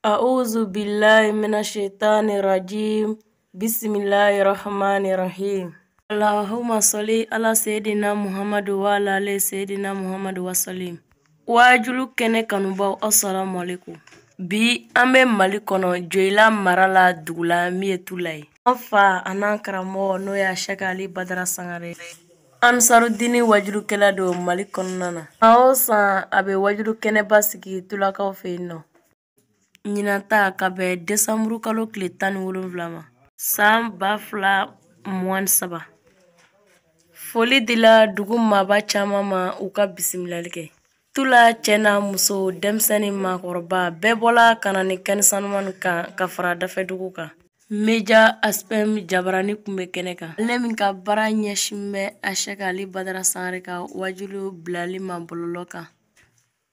أعوذ بالله من الشيطان الرجيم بسم الله الرحمن الرحيم اللهم صل على سيدنا محمد وعلى آل سيدنا محمد وسلم wajulu kene kanubaw assalamu alaikum bi ambe mali kono joyla marala dugula mietulay fa anan karamo no ya shakali badara sangare ansarudini wajulu kela do mali konnana aosa abe wajulu kene basiki tulakaw feino Nyinata kabe Desambru kalo kile 17 ma. San 2017. Foli dila dugu maba caman ma u ka bisimilali kɛ. Tula cɛna muso denmisɛnnin maakɔrɔba bɛɛ bɔla kana ni kɛnɛ sanuman kan ka fara dafɛ dugu kan. Meja Aspem Jabarani kun bɛ kɛnɛ kan. Ale min ka baara ɲɛsin bɛ Ashaka Ali Badara Sangare ka wajulu bilali ma bɔlɔlɔ kan.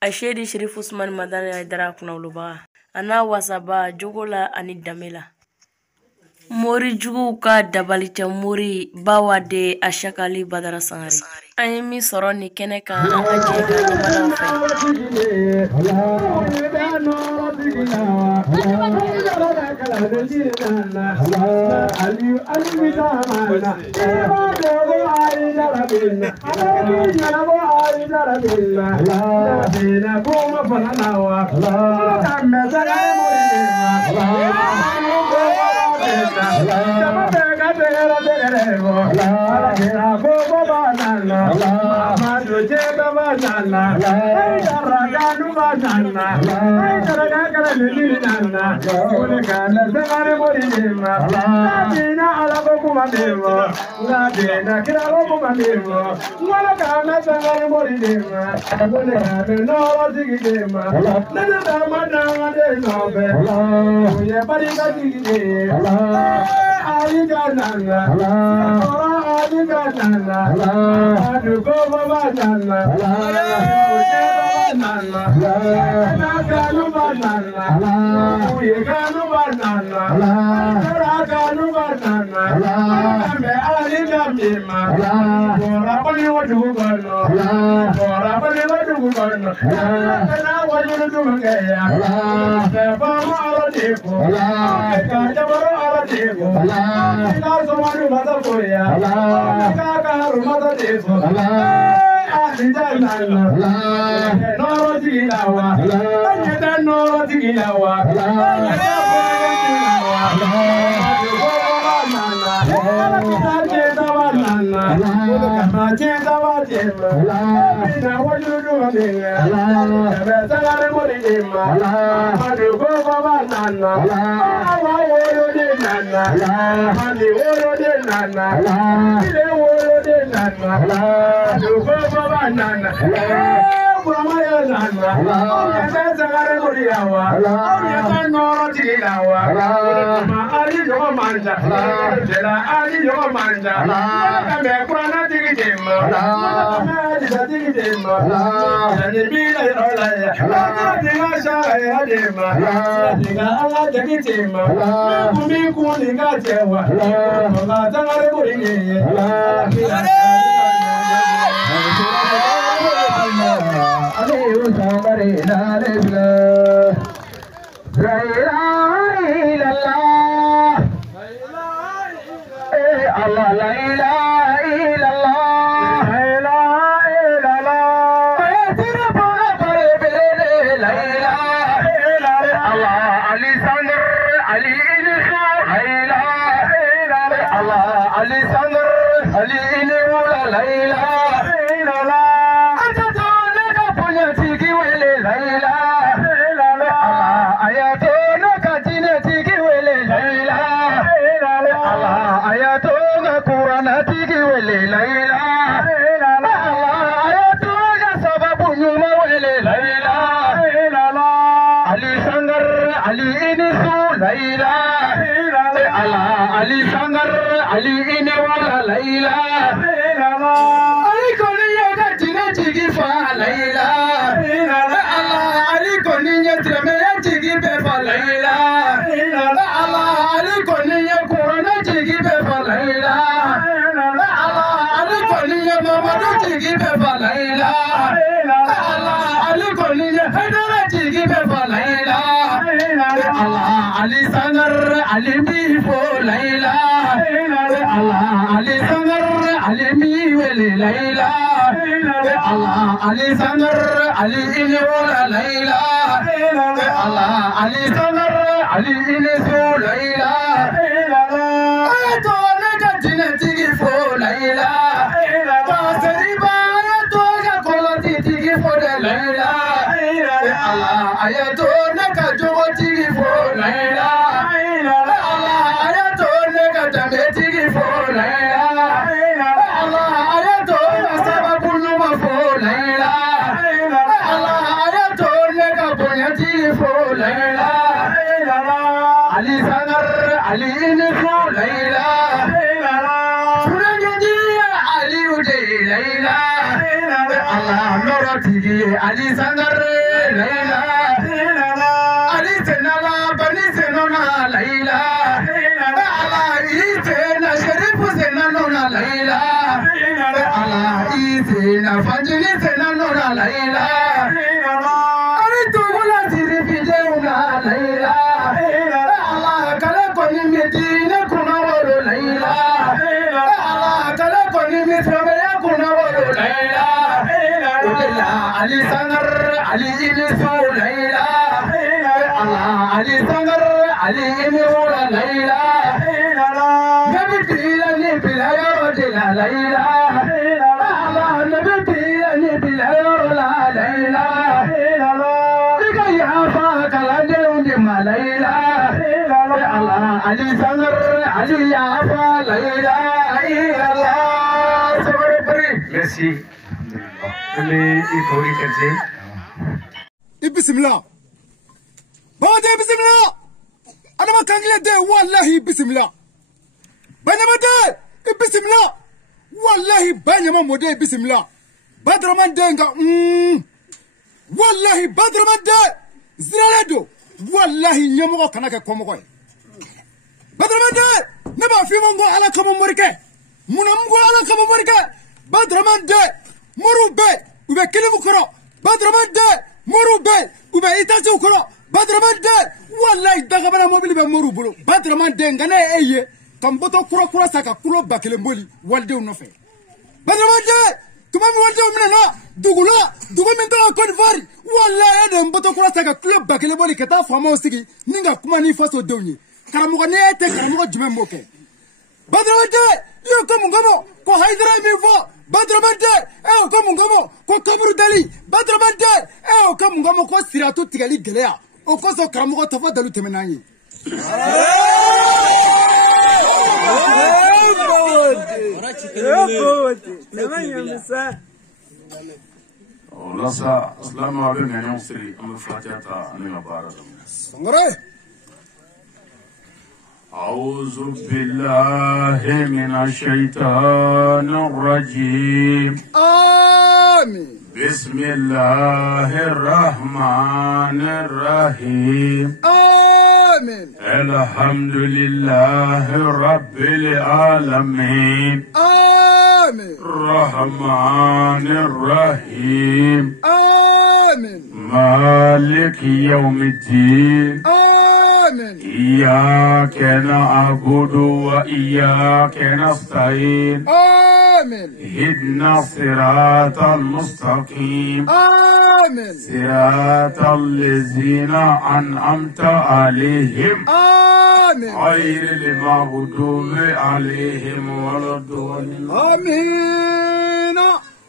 Ashedi Sherifu Usmani Madani Aidara kunnawolobaga. Ana wasaba jogola ani damela. Mori jugu ka dabali tɛ mori bawa de Ashaka Ali Badara Sangare. An ye min sɔrɔ ni kɛnɛ kan an ka jɛ ka ɲɛmadaw fɛ. Allah Ali Sangar Ali mi fo Laila Allah Ali Sangar Ali mi wele Laila Allah Ali Sangar Ali ile wala Laila Allah Ali Sangar Ali ile so Laila to ne ka jinati fo Laila pasari ba to ga kolati tigi fo Laila Allah ayato ne ka jogoti fo Laila Allah ayato ne ka tambeti fo Laila Allah ayato sababu numa fo Laila Allah ayato ne ka bonyati fo Laila Ali Sangar Ali ne fo Laila Surangi Ali ude Laila Allah noroti Ali Sangar Laila Ali Senala Bani Senona Laila Allah Isena Sharif Senona Laila Allah Isena Fajini Senona Laila Ali Tugula Sirifi Deuna Laila Allah Kala Koni Medina Kunawaro Laila Allah Kala Koni Misraya Kunawaro Laila Ali Sangar Ali Inisu Laila Allah Ali Sangar Ali Inisu Laila Nabi Pila Ni Pila Yorila Laila Allah Nabi Pila Ni Pila Yorila Laila Ika Yafa Kalande Undima Laila Allah Ali Sangar Ali Yafa Laila Allah Sabari Pari Merci il faut y casser. Bismillah. Bade bismillah. Anama kangle de wallahi bismillah. Banyama de bismillah. Wallahi banyama mode bismillah. Badraman denga wallahi badraman de ziraledo wallahi nyamugo kanaka komogo. Badraman de neba fi mongo ala kamo morike. Munamgo ala kamo morike. Badraman de Morube, ube kilimu koro, Badraman de, Morube, ube itachi ukoro, Badraman de, wallahi dagabana mobili be morubulo, Badraman de ngane eye, kamboto kura saka kulo bakele mboli, walde unofe. Badraman de, tumami walde umina dugula, dugumi ndola konvari, wallahi ade mboto kura saka kulo bakele mboli keta fama osigi, ninga kumani faso deunye, karamuga ne ete karamuga jume moke. Badraman de, yo kamungamo, ko haidra mivo, Badraman de, kamungamo, ko kaburu dali, Badraman de, kamungamo ko siratu tigali gelea, o ko so karamugo tafa dalu temenanyi. Lasa, Assalamu alaikum ya nyonsiri, ameflatata anima barada. Sangare. أعوذ بالله من الشيطان الرجيم آمين بسم الله الرحمن الرحيم آمين الحمد لله رب العالمين آمين الرحمن الرحيم آمين مالك يوم الدين آمين إياك نعبد وإياك نستعين آمين اهدنا الصراط المستقيم آمين صراط الذين أنعمت عليهم آمين غير المغضوب عليهم ولا الضالين آمين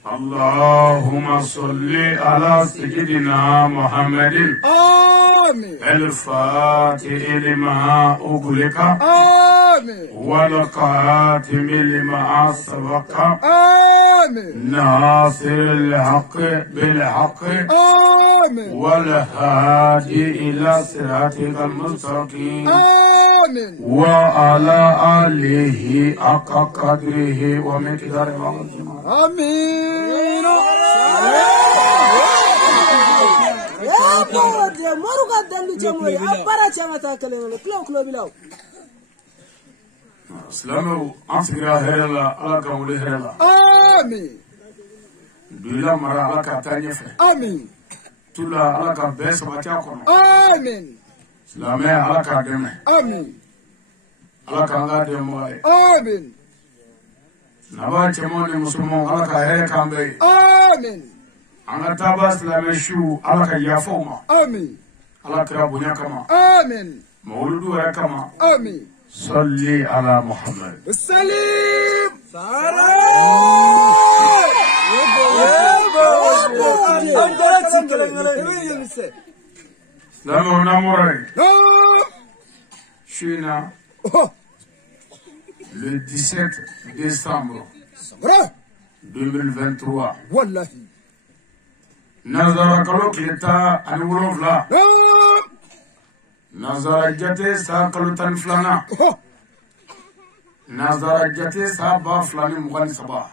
اللهم صل على سيدنا محمد آمين الفاتح لما أغلق آمين والقاتم لما سبق آمين ناصر الحق بالحق آمين والهادي إلى صراطك المستقيم آمين وعلى آله حق قدره ومقداره العظيم آمين Islamu ansigira herela ala ka wuli herela آمين duila mara ala ka tanyefe آمين tula ala ka bes bacha kono آمين Silamɛ Ala k'a dɛmɛ. Amin. Ala k'an k'a dɛmɛbaga ye. Amin. Naba cɛmanw ni musomanw Ala ka hɛrɛ k'an bɛɛ ye. Amin. An ka taaba silamɛ siw Ala ka yafa u ma. Amin. Ala kira bonya kama. Amin. Mawuludu yɛrɛ kama. Amin. Salli ala Muhammad. Salim. Silamɛw namɔrɔ ye. Su in na le 17 décembre 2023. Wallahi. Nazara kalo tile 17. Nazara jate sa kalo 12. Nazara jate sa ba 2023.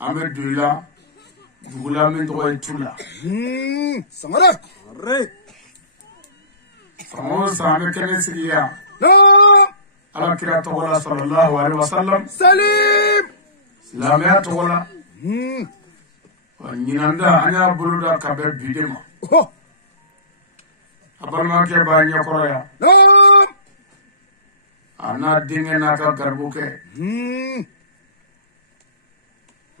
An bɛ don i la dugu la min tɔgɔ ye Tula. Sangare. San o san an bɛ kɛnɛ sigi yan. Ala kira tɔgɔ la sallallahu alaihi wasallam. Salim. Silamɛya tɔgɔ la. Ɲinan da an y'a bolo da ka bɛn bi de ma. A balimakɛ b'a ɲɛkɔrɔ yan. A n'a denkɛ n'a ka garibukɛ.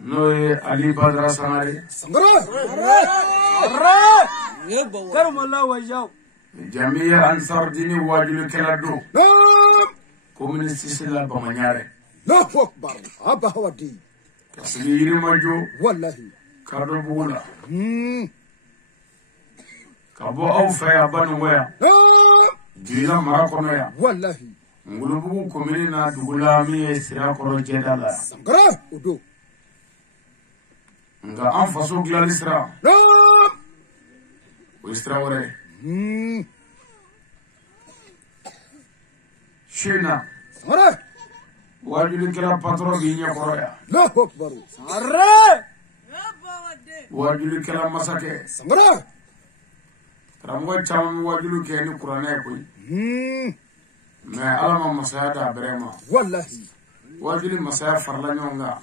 N'o ye Ali Badara Sangare. Jamiya Ansar Dini wajulikɛla don. Communiste la Bamaɲare. Ka sigi Yirimajɔ. Ka dɔ Bugu la. Ka bɔ aw fɛ yan Banikɔ yan. Jila mara kɔnɔ yan. Ngolobugu commune na dugu la min ye Sirakɔrɔ Jɛda la. Nka an faso dilali sira o ye sira wɛrɛ ye. Su in na wajulikɛla patron b'i ɲɛkɔrɔ yan. Wajulikɛla masakɛ. Karamɔgɔ caman bɛ wajulu kɛ ni kuranɛ ye koyi. Mais Ala ma masaya d'a bɛrɛ ma. Wajuli masaya farala ɲɔgɔn kan.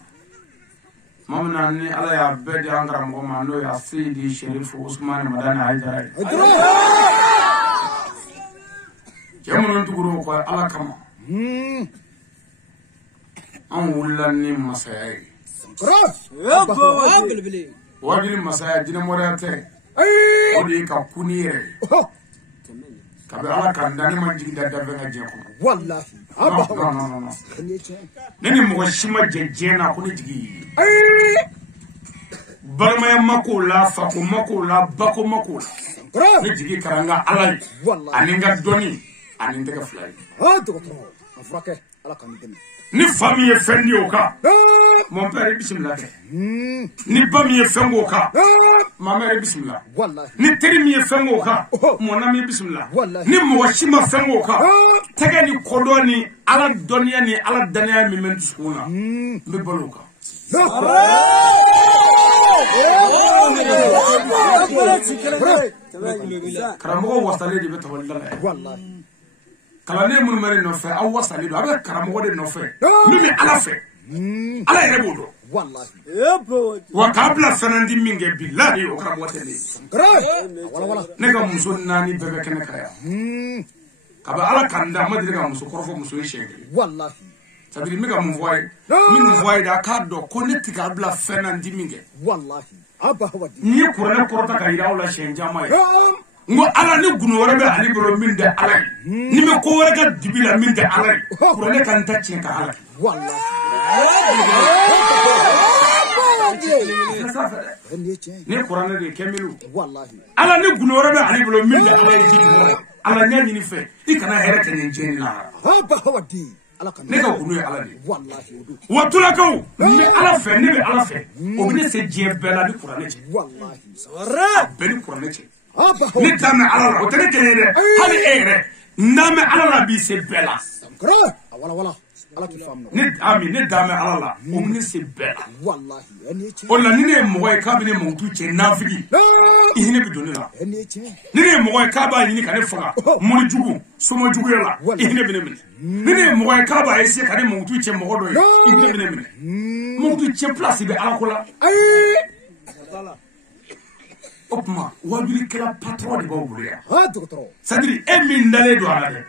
Tuma min na ni Ala y'a bɛɛ di an karamɔgɔ ma n'o ye Seyidi Sherifu Usumani Madani Hayidara ye. Cɛ minnu tugura o kɔ Ala kama. An wulila ni masaya ye. Wajuli masaya jinɛmɔrɔya tɛ. O de ye ka ku ni yɛrɛ ye. Kabi Ala kan da ne ma jigi da fɛn ka diɲɛ kɔnɔ. Non. Ne ni mɔgɔ si ma jɛ diɲɛ na ko ne jigi ye. Balimaya ma k'o la, fako ma k'o la, bako ma k'o la. Ne jigi kɛra n ka Ala ye ani n ka dɔnni ani n tɛgɛ fila ye. Ni fa min ye fɛn di o kan, mon père bisimila kɛ. Ni ba min ye fɛn k'o kan, ma mère bisimila. Ni teri min ye fɛn k'o kan, mon ami bisimila. Ni mɔgɔ si ma fɛn k'o kan, tɛgɛ ni kɔdɔn ni Ala dɔnniya ni Ala danaya min bɛ n dusukun na, n bɛ balo o kan. Karamɔgɔ wasalen de bɛ tabali da la yan. Kalanden minnu bɛ ne nɔfɛ aw wasalen don, a bɛ karamɔgɔ de nɔfɛ min bɛ Ala fɛ. Ala yɛrɛ b'o dɔn. Wa k'a bila fɛnɛ di min kɛ bilahi o karamɔgɔ tɛ ne ye. Ne ka muso 4 bɛɛ bɛ kɛnɛ kan yan. Kabi Ala kan da, a ma deli ka muso kɔrɔfɔ muso ye siɲɛ 1. C'est à dire n bɛ ka mun fɔ a ye. Min mun fɔ a ye de a k'a dɔn ko ne tɛ k'a bila fɛnɛ di min kɛ. N'i ye kuranɛ kɔrɔta ka yira aw la siɲɛ caman ye. N ko Ala ni gundo wɛrɛ bɛ ale bolo min tɛ Ala ye. Ni bɛ ko wɛrɛ kɛ dibi la min tɛ Ala ye. Kuranɛ ka n ta tiɲɛ ka Ala kɛ. Ni kuranɛ de kɛ milu. Ala ni gundo wɛrɛ bɛ ale bolo min tɛ Ala ye ji duguma. Ala ɲɛ ɲini fɛ i kana hɛrɛ kɛ nin diɲɛ na. Ne ka gundo ye Ala de ye. Wa tulakaw ni Ala fɛ ne bɛ Ala fɛ o bɛ ne se diɲɛ bɛɛ la ni kuranɛ cɛ. Bɛɛ ni kuranɛ cɛ. Ni taa mɛn Ala la o tɛ ne kelen ye dɛ hali e yɛrɛ n'a mɛn Ala la b'i se bɛɛ la. Ne ami ne daa mɛn Ala la o bɛ ne se bɛɛ la. O la ni ne ye mɔgɔ ye k'a bɛ ne mɔgɔtu cɛ nafigi i hinɛ bɛ don ne la. Ni ne ye mɔgɔ ye k'a b'a ɲini ka ne faga mɔnijugu somajuguya la i hinɛ bɛ ne minɛ. Ni ne ye mɔgɔ ye k'a b'a essayer ka ne mɔgɔtu cɛ mɔgɔ dɔ ye i hinɛ bɛ ne minɛ. Mɔgɔtu cɛ place bɛ Ala ko la. Opma, wabili kela patron de Boburia. Ah, docteur. C'est-à-dire, Emin d'aller doit aller.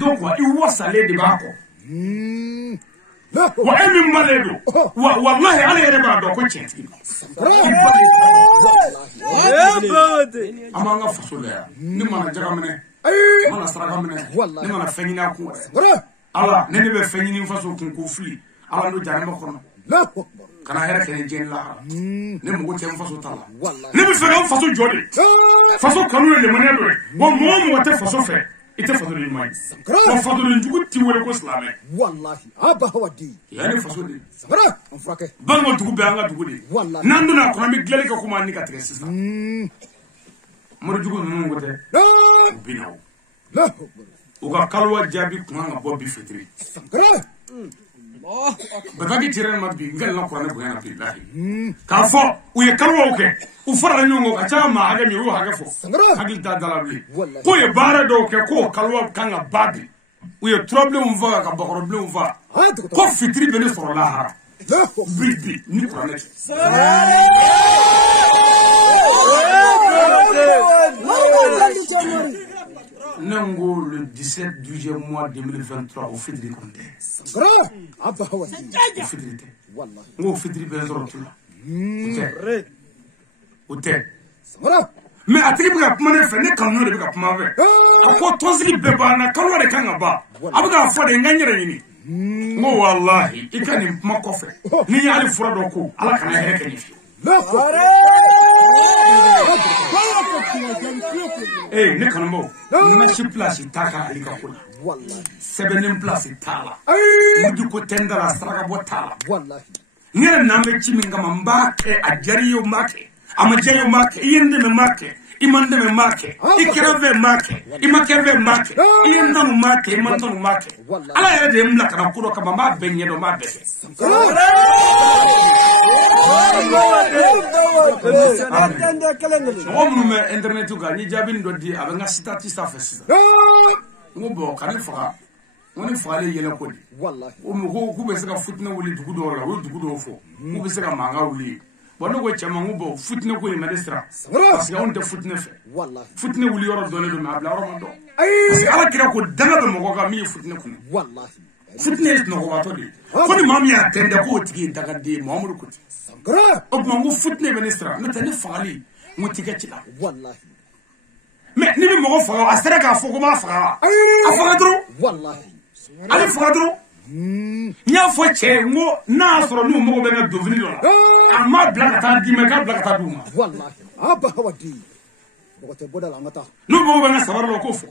Donc, il was allé de Bako. Wa Emin Maledo. Wallahi, allez, Rebado, Cochetti. Amanga Fasolea, Nimana Jagamene, Mana Saragamene, Nimana Fenina Ku. Allah, never Fenin Faso Kunkufli, Allah Janamakono. Can I have a general? Never would tell Fasotala. Never fell Faso Jolly. Faso Kanu and the Manero. One more water for Sofa. It's a father in mind. Father in good to where it was Lame. Wallahi, Abahawadi. Yani Fasodi. Sabra, on Frake. Bango to Banga to Woody. Nanduna Kwami Glerica Kumanica Traces. Moruju Mungote. Bino. No. Uga Kalwa Jabi Kumanga Bobby Fitri. But I get here and be Gala Kwana Pilahi. Kafo, we are Kalwoke. Ufarango, Achama, Agami, Hagafo. Hagita Dalabi. Who a barado, Kako, Kalwa Kanga Babi. We are trouble over a problem over. Coffee 3 minutes for Laha. Bibi, Nicolet. Nango le 17 du mois 2023 au Fédri Condé. Au Fédri Benzorotula. Mais à tribu à Pumane fait ne canon de Capmave. À quoi Tosi Bebana, Kalwa de Kangaba. Abuga for the Nanyani. Mo Wallahi, it can in Makofe. Ni Ali Frodoko, Alakana Hekanifi. Eh, Nekanmo, Nashi Plus Taka Alikapula. 7 plus Itala. You could tender a Stragabotala. Near Nambe Chimingamamba, a Jerio market. I'm a Jerio market, Ian de market, Imandem market, Ikerave market, Imakave market, Ian market, Imandon market. I had him like a Kuro Kamama, Benyedo market. Woman, internet to Gani Jabin do the Avangasita Tistafes. Mubo, Canifa, only Friday yellow code. Who is a footnote will do good or will do good for. Who is a manga will leave. But no way, Chamamubo, footnote will minister. As you own the footnote. Footnote will your donor to Nabla. I could damn Moga me footnote. Footnote no water. For the mommy attend the court in Tagadi, Mamurkut. Of Mamu footnote minister, not any folly. Mutiketila. Mais ni mo fa asera ka fo ko ma fa afadro wallahi ali fadro nya fo che ngo na soro no mo be na dovini lo amma blakata di me ka blakata duma wallahi aba hawadi ko te boda la mata no mo be na sabar lo ko fo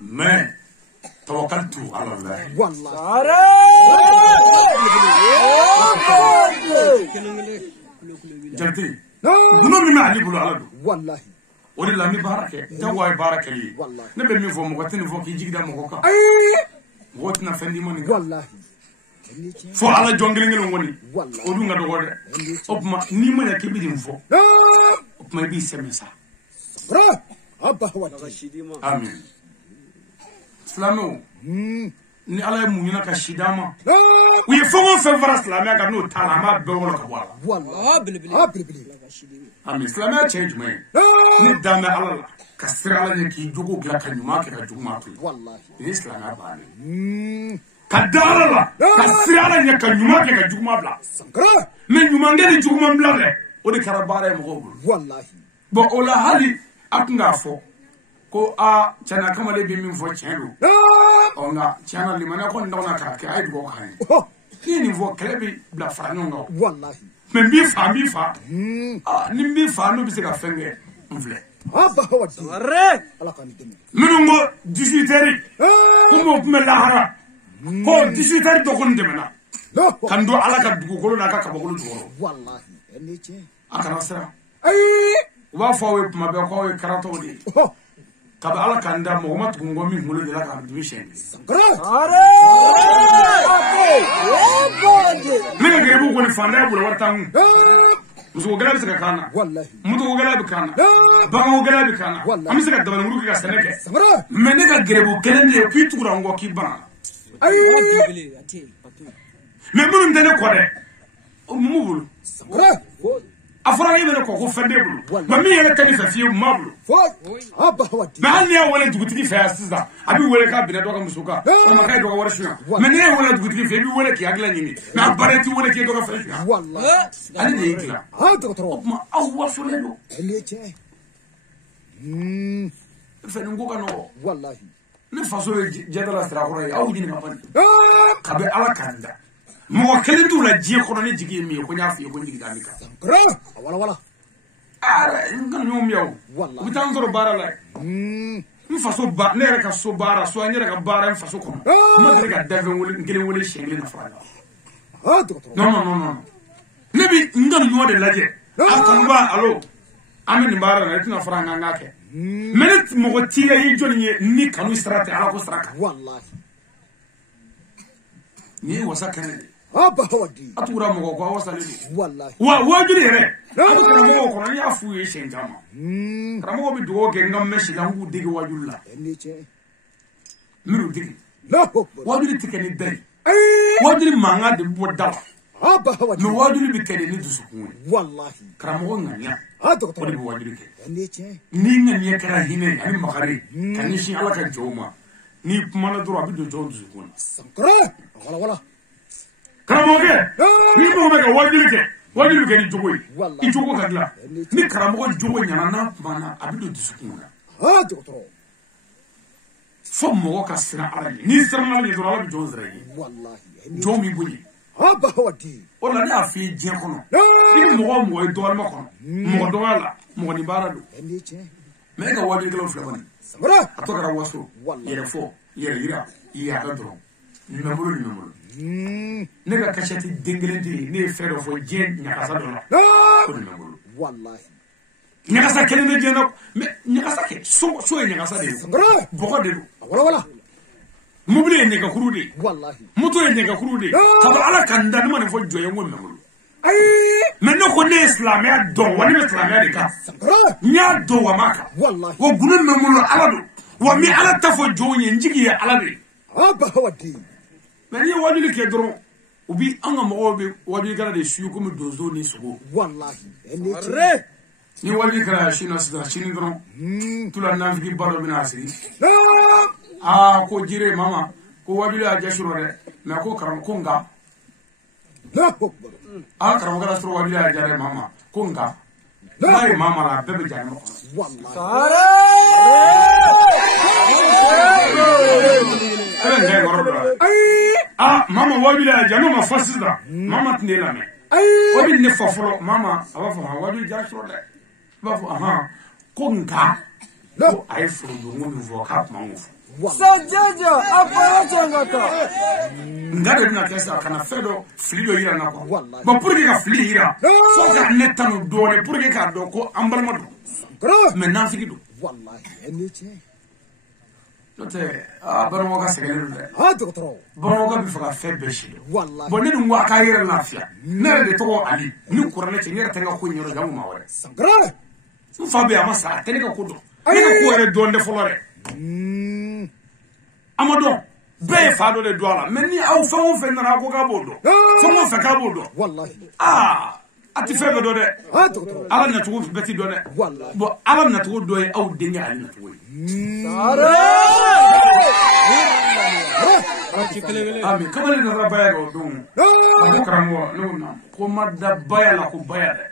mais tawakkaltu ala allah wallahi janti no mi ma ali bulu ala wallahi Ori la mi barake jawa barake li ne be mi fo mo ko tin fo ki jigida mo ko ka wot na fendi mo ni wallahi fo ala jongel ngel ngoni o du nga do gode opma ni mo na ke bi dim fo opma bi semesa bra abba wa amin islamo ni ala mu nyina ka shidama wi fo mo fe vara islamia ka no tala ma be wala ka wala wallahi Am Islamia change me. Ni dame Allah kasira la ki jogo gla kanyuma ke ka juma to. Wallahi. Islamia bani. Kadala kasira la nya kanyuma ke ka juma bla. Sankara. Men nyuma ngeli juma bla le. O de karabare mo go. Wallahi. Bo ola hali aknga fo. Ko a chana kama le bi min fo chelo. Onga chana limana ko ndona ka ke ay go kan. Kini fo klebi bla franonga. Wallahi. Mais mi fa ni mi fa no bi se ka fenge mvle aba hawadi ala kan dem minungo 18h ko mo lahara ko 18h to kon demena kan do ala ka dugu ko na ka bakulu do wallahi ene che akara sara wa fa we ma be ko we karato di ka ba ala kan da muhammad ko ngomi ngulu de la ka bi shen Mega gerebu ko ni fanda bula wartan muso gala bi kana wallahi muto gala bi kana baga gala bi kana ami se ka dabana nguru ka seneke me ne ka gerebu kelen ne ki tukura ngo ki bana me mun ndene ko de mu bulu afara yele ko fendebulu ma mi yele kanifa fi mabulu ma hal ya wala dugutigi fa asiza abi wala ka bina doga musuka ko ma kay doga wala shuna ma ne wala dugutigi fi bi wala ki agla nyini na barati wala ki doga fa shuna wallahi ani ne ikla ha docteur ma awwa fulelo eleche fa ngoga no wallahi ne faso jadala sira ko aw jini ma ban kabe ala kanda mo kelen du la je ko ne jigi mi ko nya fi ko jigi damika wala ara ngan ñom yow wallahi tan zoro bara la mi faso ba ne rek so bara so any rek bara mi faso ko mo rek dave wol ngelen wol shengle na fara non ne bi ngan ñoo de laje akon ba allo amen bara na tina fara nga ngake menet mo ko tiya yi joni ni kanu strate ala ko straka wallahi ni wasakane hawadi atura mo ko wasale wallahi wajuri re atura mo ko ni afu ye shenjama ramo bi do ge ngam meshi langu digi wajulla eniche miru digi wajuri tikeni dai wajuri manga de bodda hawadi no wajuri bi kede ni dusukun wallahi kramo nganya ko bi wajuri ke eniche ni ngani kara hine ani makari kanishi ala ka joma ni mana duro abi do jodu dusukun sankra wala karamoge ni mo mega wajiri ke ni jogo yi jogo kadla ni karamogo jogo nyana na mana abido disukuna ha docteur fo mo ka sira ala ni sira na ni dora bi jonzra yi wallahi jomi buyi ha ba wadi ona ni afi je kono ni mo do ma kono mo do ala mo ni barado mega wajiri ke lo flabani sabra atokara waso yere fo yere ira iya ka dro ni memolo nega kashati dengelenti ne fedo fo jen nyakasa dola wallahi nyakasa kelene jeno me nyakasa ke so nyakasa de boko de wala mubule ne ka kurude wallahi muto ne ka kurude kaba ala kanda ne man fo joye ngol memulu me no ko ne islam ya do wani islam ya de ka nya do wa maka wallahi wo gunun memulu ala do wa mi ala tafo joye njigi ya ala de aba wadi mais ni wajuli ke dron ubi anga mo be wajuli kala de suyu comme dozo ni sogo wallahi ni wajuli kala shina sida shini dron tula nafiki balo bina asiri ko jire mama ko wajuli a jashuro de mais ko karam ko nga karam kala suro wajuli a jare mama ko nga mai mama la bebe jare mo wallahi mama wabila jano ma fasida mama tnela me wabi ne foforo mama abafa wabi jasro de bafu aha ko nka ko ay fundo ngoni voka mangufu sajaja apara ngata ngade na kesa kana fedo flido ira na ko ba pour que ka fli ira so ka netano dole pour que ka do ko ambalma do mais na fiki do wallahi eniche note baramoga segelu de ha docteur baramoga bi faga fe beshi wallahi bonne dum wa kayira lafia ne de to ali ni kurane ci ngere tenga ko nyoro jamu ma wore sangra fu fabe amasa tenga ko do ni ko wore donde folore amado be faado de dola mais ni aw fa na ko ka bodo so mo fa ka bodo wallahi ati febe do de ha docteur ala na to beti do de wallahi bo ala na to do aw denga ali na to ami kamale na rabaya go dum akramo no ko madda bayala ko bayade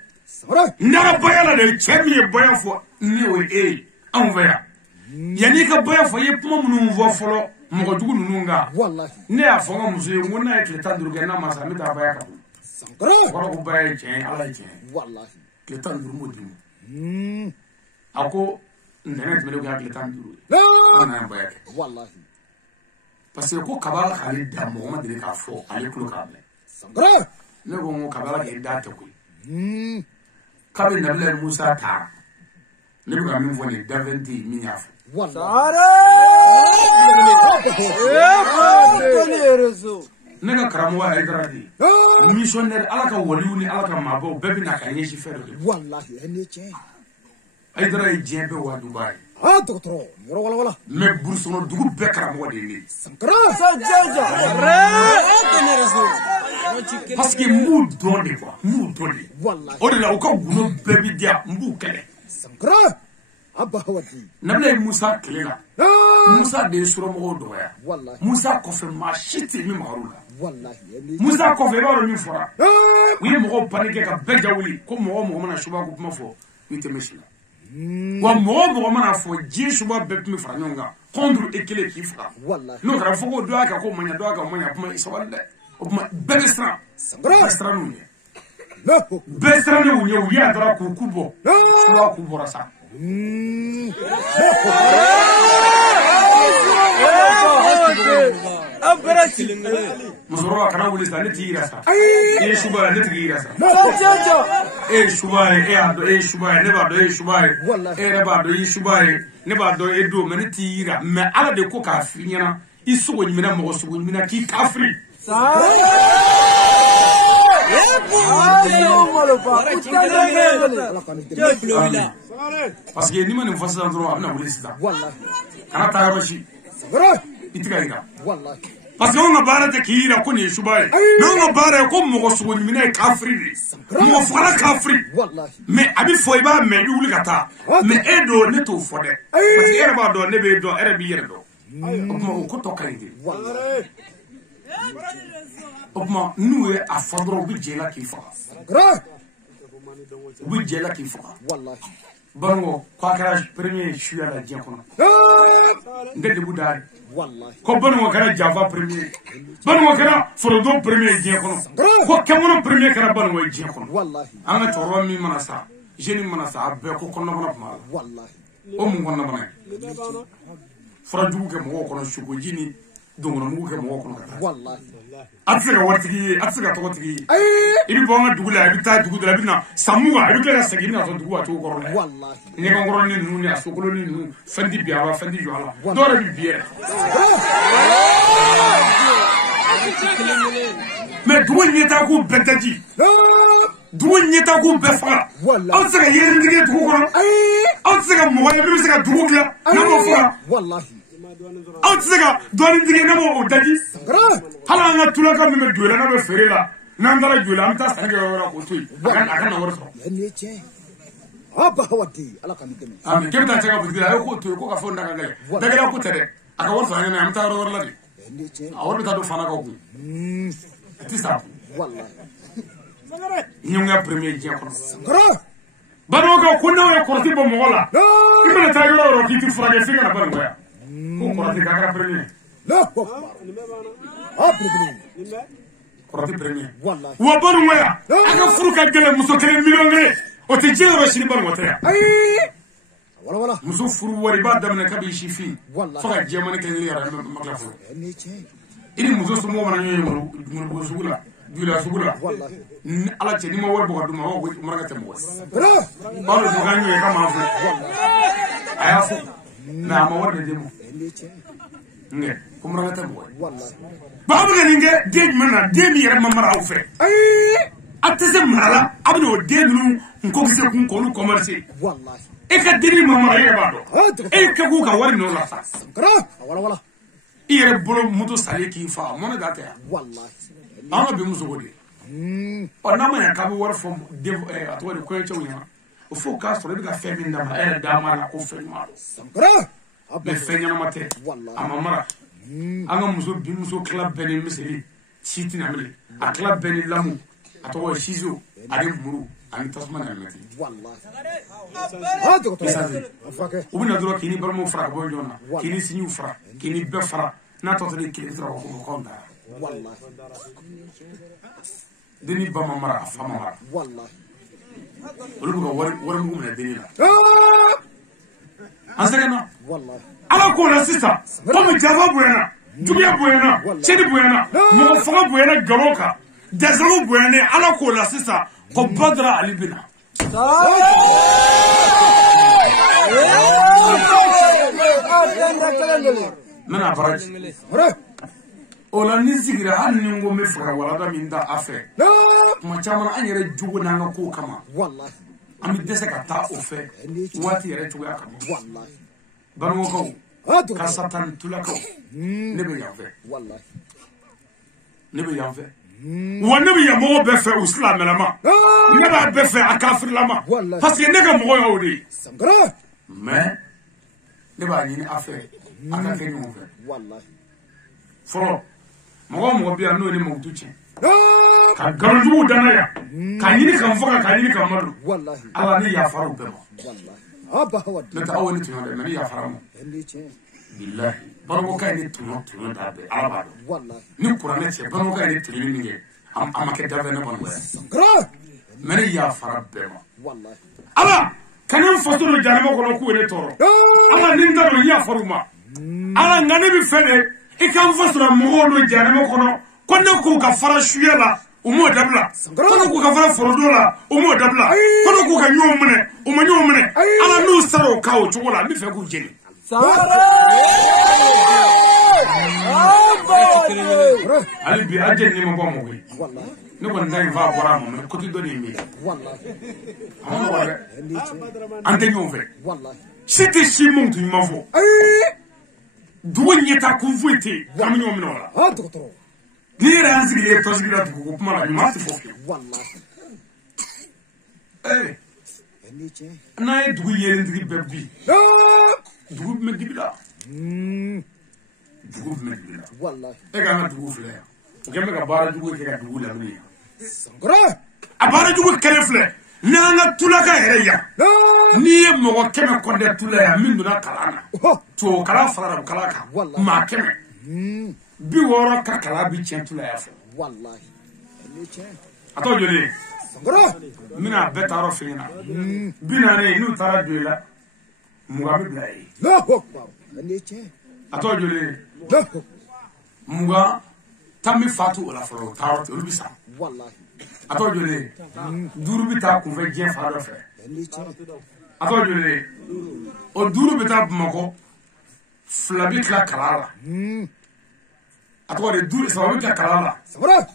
na bayala de chemi baya fo ni o anvaya yani ka baya fo ye puma munu vo folo mo dugu nunga wallahi ne afonga musu ngona e tanduru ke na masa mi da baya ka ko baya je ala je wallahi ke tanduru modimu ako nene tmele ko hakle tanduru na baya ke wallahi parce que ko kabala khali da mo de ka fo ale kulo kable sangra ne ko mo kabala ke da ta ku kabe nabi Musa ta ne ko min fo ne da 20 minyaf wallahi ne ka karamo wa idradi missionnaire ala ka waliuni ala ka mabo bebi na ka yeshi fere wallahi ene che idra jembe wa Dubai ha docteur yoro wala me bursono dugu be karamo wa de ni sankra sa jaja re parce que m'u donne quoi m'u donne o de la o ka gulo bɛɛ bi diya m'u kɛlɛ sankara abba hawati nabila Musa kɛlɛ la Musa de ye surɔmɔgɔw dɔgɔya Musa kɔfɛ maa si tɛ min magaru la Musa kɔfɛ i b'a dɔn min fɔra u ye mɔgɔw paniquer ka bɛɛ ja wuli ko mɔgɔ mana suba ko kuma fɔ i tɛ mɛsi la wa mɔgɔ mana fɔ diɲɛ suba bɛɛ tun bɛ fara ɲɔgɔn kan contre e kelen k'i faga n'o kɛra fɔ ko dɔ y'a kan ko maɲa dɔ y'a kan maɲa kuma i sabali dɛ o kuma bɛɛ bɛ siran bɛɛ siran n'u ɲɛ bɛɛ siran n'u ɲɛ u y'a dɔrɔn k'u ku bɔ suba k'u bɔra sa musokɔrɔba kana wuli sa ne t'i yira sa e ye suba ye ne tigi yira sa e ye suba ye e y'a dɔn e ye suba ye ne b'a dɔn e ye suba ye e yɛrɛ b'a dɔn i ye suba ye ne b'a dɔn e don mɛ ne t'i yira mɛ ala de ko k'a f'i ɲɛna i sogo ɲimina mɔgɔ sogo ɲimina k'i kafiri parce que n'i ma nin fɔ sisan dɔrɔn a bɛna wuli sisan kana taa yɔrɔ si i tɛ ka yira parce que anw ka baara tɛ k'i yira ko nin ye suba ye mais anw ka baara ye ko mɔgɔ sogo ɲimina ye kafiri de mɔgɔ fagala kafiri mais a bɛ fɔ i b'a mɛn i bɛ wuli ka taa mais e don ne t'o fɔ dɛ parce que e yɛrɛ b'a dɔn ne b'e dɔn e yɛrɛ b'i yɛrɛ dɔn o tuma o ko tɔ ka ɲi de o tuma n'u ye a fɔ dɔrɔn u bɛ jɛ la k'i faga u bɛ jɛ la k'i faga Bango ko a kɛra premier suya la diɲɛ kɔnɔ n tɛ debu da ko Bango kɛra Janfa premier Bango kɛra Forodon premier diɲɛ kɔnɔ ko Kɛmɔnɔ premier kɛra Bango ye diɲɛ kɔnɔ an ka cɛkɔrɔba min mana sa jeune mana sa a bɛɛ ko kɔnɔbana tuma la o mun kɔnɔbana ye furajugu kɛ mɔgɔw kɔnɔ sogoji ni dongɔnɔmugu kɛ mɔgɔw kɔnɔ ka taa a tɛ se ka waritigi ye a tɛ se ka tɔgɔtigi ye i bɛ bɔ an ka dugu la i bɛ taa dugu dɔ la i bɛ na san mugan i bɛ tila ka segin i bɛ na sɔrɔ dugu a cogo kɔrɔ la ɲɛgɛnkɔrɔnin ninnu ni a sokoloni ninnu fɛn tɛ bi a la fɛn tɛ jɔ a la dɔw yɛrɛ bɛ bi yɛrɛ mais dugu ɲɛtaga k'u bɛɛ daji dugu ɲɛtaga k'u bɛɛ faga aw tɛ se ka yiritigi ye dugu kɔnɔ aw tɛ se ka mɔgɔ ye min bɛ se ka dugu dilan n'a m'o faga aw tɛ se ka dɔɔnin tigi n'a m'o daji hali an ka tulaka min bɛ Joyila n'a bɛ feere la n'an taara Joyila an bɛ taa sanni kɛ yɔrɔ wɛrɛ k'o to yen a ka na wari sɔrɔ ami k'e bɛ taa cɛ ka butigi la e k'o to yen ko ka fɔ n da ka gɛlɛn dagɛlɛya ko tɛ dɛ a ka wari sɔrɔ an ɲɛna an bɛ taa yɔrɔ wɛrɛ la de a wari bɛ taa don Fanakaw kun a tɛ sa ɲɛngoya premier diɲɛ kɔnɔ Banakaw ko n'aw ye kɔrɔti bɔ mɔgɔ la i mana taa yɔrɔ o yɔrɔ k'i tɛ furakɛ f'i ka na Bangoya ko kɔrɔti k'a kɛra premier kɔrɔti premier wa Bangoya an ka furu ka gɛlɛn muso kelen miliyɔn kelen o tɛ diɲɛ yɔrɔ sini Bango tɛ yan muso furu wari i b'a daminɛ kabini sifin fo ka jɛmani kɛ yɛrɛ ma tila fɔlɔ i ni muso somɔgɔw mana ɲɔgɔn ye Moribo sugu la Joyila sugu la ni ala cɛ n'i ma wari bɔ ka d'u ma ko maraka tɛ mɔgɔ ye b'a dɔn k'a ɲɔgɔn ye k'a m'a fɔ a y'a fɔ mais a ma wari de d'e ma nkɛ ko maraka tɛ mɔgɔ ye ba aw bɛ ka nin kɛ den jumɛn na den min yɛrɛ ma mara aw fɛ a tɛ se mara la a bɛ n'o den ninnu nko bɛ se k'u k'olu commercer e ka denni ma mara e yɛrɛ b'a dɔn e kɛ k'u ka wari minɛ o la sa i yɛrɛ bolo moto salen k'i fa mɔnɛ da tɛ yan an ka bi muso ko de ɔ n'a ma ɲɛ k'a bɛ wari fɔ a tɔgɔ de kɔɲɔcɛw ɲɛna o fo k'a sɔrɔ i bɛ ka fɛn min d'a ma e yɛrɛ d'a ma la ko fɛn ɲuman don mais fɛn ɲɛnama tɛ a ma mara an ka bi muso tila bɛɛ ni miseli si tɛna minɛ a tila bɛɛ ni lamu a tɔgɔ ye sizo ani muru ani tasuma ni alimɛti u bɛ na dɔrɔn k'i ni balimaw fara ka bɔ ɲɔgɔn na k'i ni sinjiw fara k'i ni bɛɛ fara n'a tɔ tɛ kelen sɔrɔ ko k'anw da denni ba ma mara a fa ma mara olu bɛ ka wari mugu minɛ denni la an sɛgɛnna ala k'o la sisan komi janfa bonyana juguya bonyana cɛnni bonyana mɔgɔ faga bonyana galo kan dɛsɛnw bonyana ala k'o la sisan ko Badara Ali bɛ na n bɛna baraji o la ni sigira hali ni n ko n bɛ fɛ ka walanda min da a fɛ tuma caman an yɛrɛ jogo n'an ka kow kama an bɛ dɛsɛ ka taa o fɛ waati yɛrɛ cogoya kama Bangokaw ka satani tulakaw ne bɛ yan fɛ والنبي يا مو بفع وسلام لما نبى بفع أكافر لما بس ينقى مو يودي ما نبى يني أفعل أكافر يوم والله فرو مو بيانو اللي موجودين كان جرجو دنايا كان يني كم فوق كان يني كم مرو والله الله نيا فرو بما والله أبا هو نتأول نتنو لما نيا فرو بالله برو كان يتنو دابي أبا والله نقول نتي برو كان يتنو نيجي أما كده بنا بنوه من يا فرب بما والله ألا كان ينفصل الجانب كله كويل تورو ألا نندر يا فرما ألا نبي فني إكان فصل مغول الجانب كله كنا كوكا فراشيلا ومو دبلا كنا كوكا فرافردولا ومو دبلا كنا كوكا يومنا ومنيومنا ألا نوسرو كاو تقولا نفعو جني Ali bi ajen ni mo bomo wi wallahi ni ko ndai va bora mo ko ti doni mi wallahi ante ni on fait wallahi c'était simon tu m'envoie dougne ta ku vuiti kam ni on wala ha docteur ni ran zigi to zigi da ko kuma la ma ti fofi wallahi na e du yere ndigi bebbi du me dibila dugu me dibila wallahi e ga na dugu fle o ke me ga bara dugu ke ga dugu la ni sangora a bara dugu kele fle na na tulaka hereya ni mo ko keme ko de tula ya min duna kalana to kala fara kala ka ma keme bi woro ka kala bi chen tula ya fo wallahi ni chen ato joli sangora mina betaro fina bina ne nu tara duela mugabe blai la hokba ni chen ato joli muga tammi fatu wala foro tawt ulbisa wallahi ato jole durubi ta ku fe je fa do fe ato jole o durubi ta mako flabi kla kalala ato de duru sababu ka kalala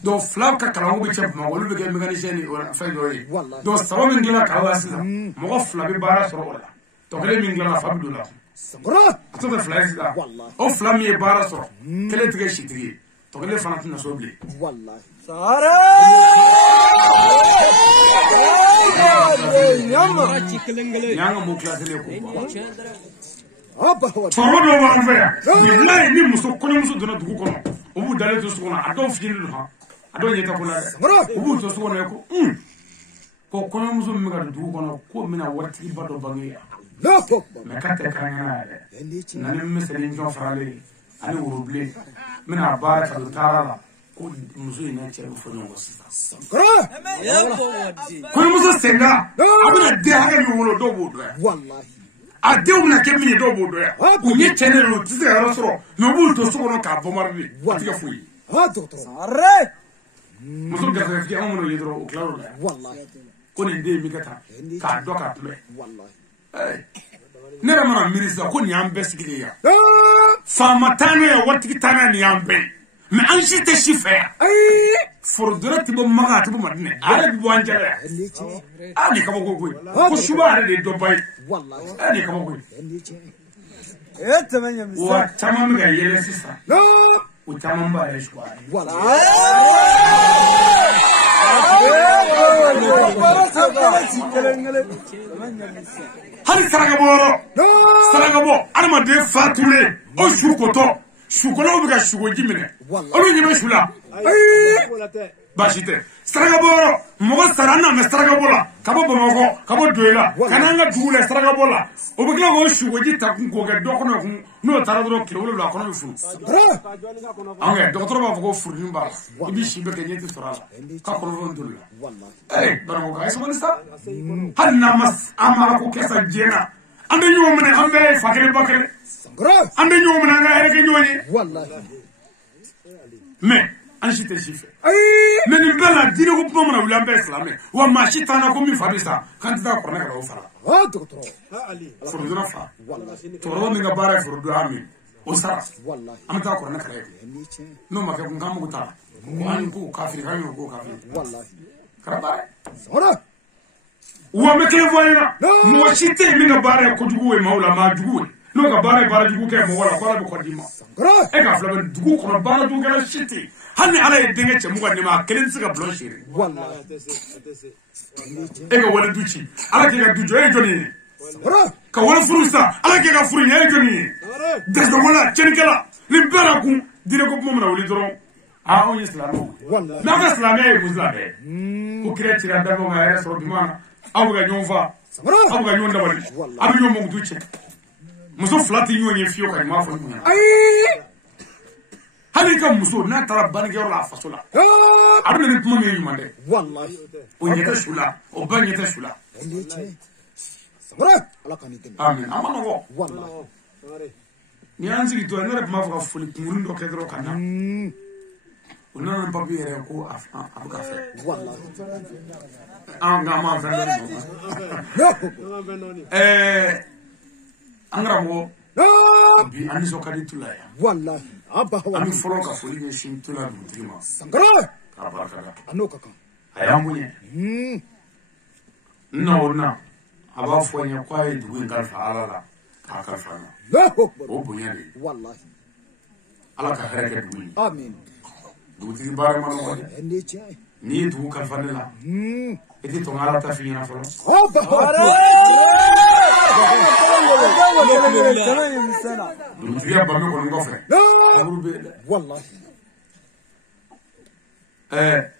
do flab ka kalala bi che mako lu be mécanicien wala fa do yi do sababu ngila kalala sisa mako flabi bara soro wala to kele mi ngila fa bi do la sangora ato de flash da o flami e bara soro kele tige shitigi to kele fana tuna so bli wallahi sara nyanga mo classe le ko aba toro do wa fera billahi ni muso kono muso dona dugu kono obu dale to sukona ado fili ha ado nyeta ko la obu to sukona ko kono muso mi ga dugu kono ko mina wati bado bangiya mais kate kanya nani meseli njo farale ani uruble mina baraka do tarala ko muso ina che fo nyongo sisa ko muso senga abuna de haga mi wolo do bodo wallahi ade umna kemini do bodo ya unye chene no tise ya rasoro no bu to so no ka bomarbi atiga fuyi ha doctor arre muso ga ka fi amono yidro o claro wallahi ko ne de mi gata ka doka ple wallahi nera mana mirisa ko ni ambe sigile ya fama tano ya watiki tana ni ambe me anshi te shifa fordura tibo maga tibo madine ala bi wanjara ali kabo gogo ko shuba ala de do bay wallahi ali kabo gogo tamanya misa wa tamam ga yele sisa o tamam ba ya shuba wallahi hali saragabo adamade fatule o shukoto shukolo bi ka shugo jimine o bi nyime shula bashite saragabo mo sarana me saragabo la kabo bomoko kabo doela kananga dule saragabo la o bi ko shugo jita ko ga dokono no taradro kilo la kono bi fu ange docteur ba ko furni ba ibi shibe ke nyeti sorala ka kono vondula wallahi barango ka eso nista hanna mas amara ko kesa jena ande nyomne ambe fakere bakere ande nyomne nga ereke nyoni wallahi mais anjite chife mais ni bela dino ko pomona ulambe islamé wa mashitana ko mi fabisa kandida ko na ka fara ha docteur ali furduna fa wallahi toro mi nga bare furdu amin o sara wallahi amta ko na ka no ma ka ngam ko ta ko an ko kafir ha ko kafir wallahi karabare ora wa me ke voyina mo chite mi nga bare ko duguwe maula ma duguwe n'o ka baara jugu kɛ mɔgɔ la baara bɛ kɔ d'i ma e ka fila bɛ dugu kɔnɔ baara jugu kɛra si ten hali ni ala ye denkɛ cɛ 20 di ma a kelen tɛ se ka bulon siri e ka wale du ci ala k'i ka du jɔ e ye jɔnni ye ka wale furu sa ala k'i ka furu ye e ye jɔnni ye dɛsɛwala cɛnnikɛla ni bɛɛ la kun diinɛ ko kuma min na wuli dɔrɔn anw ye silamɛw n'aw ka silamɛya ye mun silamɛ ko kira cira dabaw ma a yɛrɛ sɔrɔ duma na aw bɛ ka ɲɔgɔn faa aw bɛ ka ɲɔgɔn dabali aw bɛ ɲɔgɔn mankutu cɛ muso fila tɛ ɲɔgɔn ye fiyewu ka ɲuman fɔ ɲɔgɔn ɲɛna hali ka muso n'a taara bannikɛyɔrɔ la a faso la a bɛ na ni kuma min ye ɲuman dɛ o ɲɛ tɛ su la o ba ɲɛ tɛ su la amin a ma nɔgɔ ni y'an sigi to ne yɛrɛ tun b'a fɔ ka foli kunkurunin dɔ kɛ dɔrɔn ka na o nana ni papiye yɛrɛ ko a bɛ ka fɛ an ka ma fɛn dɔ an karamɔgɔ bi an nisɔn ka di tula yan an bɛ fɔlɔ ka foli ɲɛsin tula dugutigi ma k'a barika da a y'an bonya n na o na a b'a fɔ n ye k'a ye dugu in kalifa ala la k'a kalifa n na o bonya de ala ka hɛrɛ kɛ dugu in dugutigi baara ma nɔgɔ dɛ n'i ye dugu kalifa ne la i tɛ tɔn ala ta f'i ɲɛna fɔlɔ dugutigiya bange kɔni kɔfɛ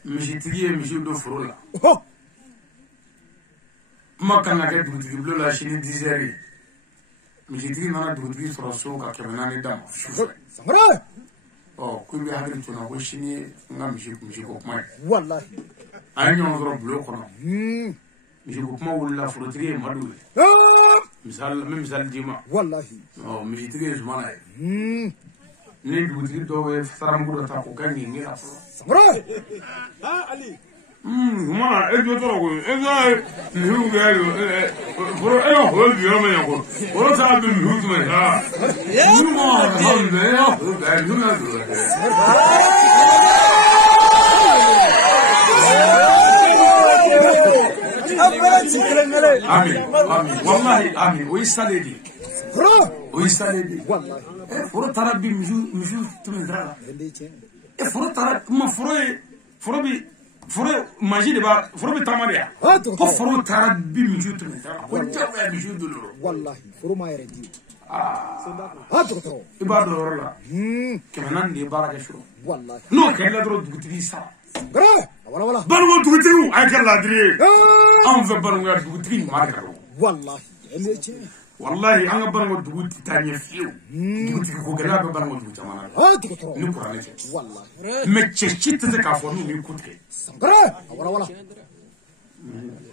misitigi ye misiw don foro la kuma kan ka kɛ dugutigi bulon la sini 10 heures ye misitigi nana dugutigi sɔrɔ so ka 400 d'a ma sufɛ ko n bɛ hakili to n na ko sini ye n ka misiko kuma ye an ye ɲɔgɔn sɔrɔ bulon kɔnɔ misiko kuma wulila forotigi ye madu ye n bɛ misali d'i ma misitigi ye zumana ye ni dugutigi dɔw ye saramugu dɔ ta k'o kɛ ŋɛɲɛ la fɔlɔ zumana e jɔ tɔrɔ ko e ka misiw kɛ foro e ka foro bi yɔrɔ min yan ko foro t'a bɛ misiw tɛmɛ amin wallahi amin o ye sale de foro taara bi misiw tɛmɛ sira la foro taara kuma foro mansi de b'a foro bɛ taama de yan ko foro taara bi misiw tɛmɛ sira la ko jagoya misiw don i b'a dɔn yɔrɔ la 400 de ye baara kɛ sɔrɔ n'o kɛra dɔrɔn dugutigi sara banugo dugutigiw a ye kɛ ladiri ye anw fɛ banugoya dugutigi ɲuman kɛra wallahi an ka banugo dugu tɛ taa ɲɛ fiyewu dugutigi ko gɛlɛya bɛ banugo dugu caman na ni kuranɛ tɛ mais cɛ si tɛ se k'a fɔ n'u b'i ku tigɛ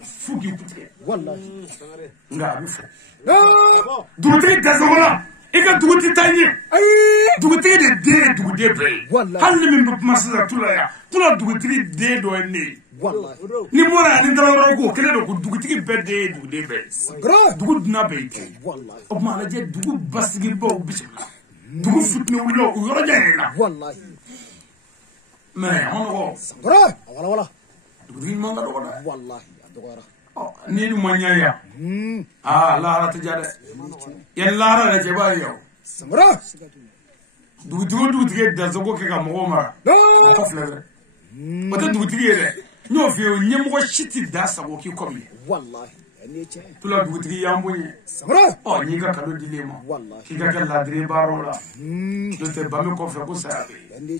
f'u k'i ku tigɛ nka a bɛ fɔ dugutigi dɛsɛwala i ka dugu tɛ taa ɲɛ dugutigi de den ye duguden bɛɛ ye hali ni min bɛ kuma sisan tula yan tula dugutigi den dɔ ye ne ye ni bɔra yan ni dara yɔrɔ ko kelen don ko dugutigi bɛɛ den ye duguden bɛɛ ye dugu dunan bɛɛ ye ten o tuma lajɛ dugu basigibaw bisimila dugu fitini wulila o yɔrɔ jan yɛrɛ la mais a ma nɔgɔ dugutigi ɲuman ka dɔgɔ dɛ ni du ma ɲɛ yan lahara tɛ ja dɛ yan lahara yɛrɛ cɛ b'a ye yan dugutigi ye dansago kɛ ka mɔgɔw mara o kɔ filɛ dɛ o tɛ dugutigi ye dɛ n y'o f'i ye ɲɛmɔgɔ si tɛ da sago k'i kɔ bilen tula dugutigi y'an bonya n'i ka kado dilen ma k'i ka kɛ ladiri baaraw la n'o tɛ bami kɔfɛ ko saya bɛ yen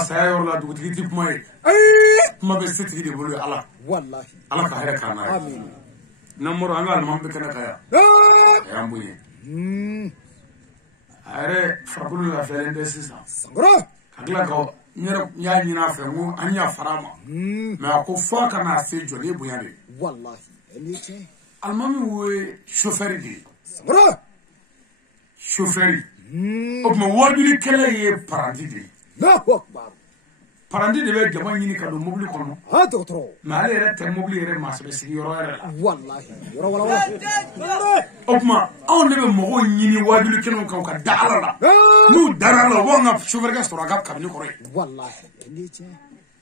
saya yɔrɔ la dugutigi tɛ kuma ye kuma bɛ setigi de bolo ye ala ka hɛrɛ k'an na ye n'an bɔra an ka alimami bɛ kɛnɛ kan yan a y'an bonya a yɛrɛ farikolo lafiyalen tɛ sisan ka tila ka n y'a ɲini a fɛ n ko an y'a fara a ma mais a ko fɔ a kana se jɔ ne bonya de alimami ye chauffeur de ye chauffeur o tuma wajulikɛla ye paranti de ye paranti de bɛ jama ɲini ka don mobili kɔnɔ mais ale yɛrɛ tɛ mobili yɛrɛ maasɛbɛsigi yɔrɔ yɛrɛ la o tuma anw de bɛ mɔgɔw ɲini wajulikɛlaw kan ka da ala la n'u dara ala la u b'an ka chauffeur kɛ sɔrɔ a ka kabini kɔrɔ ye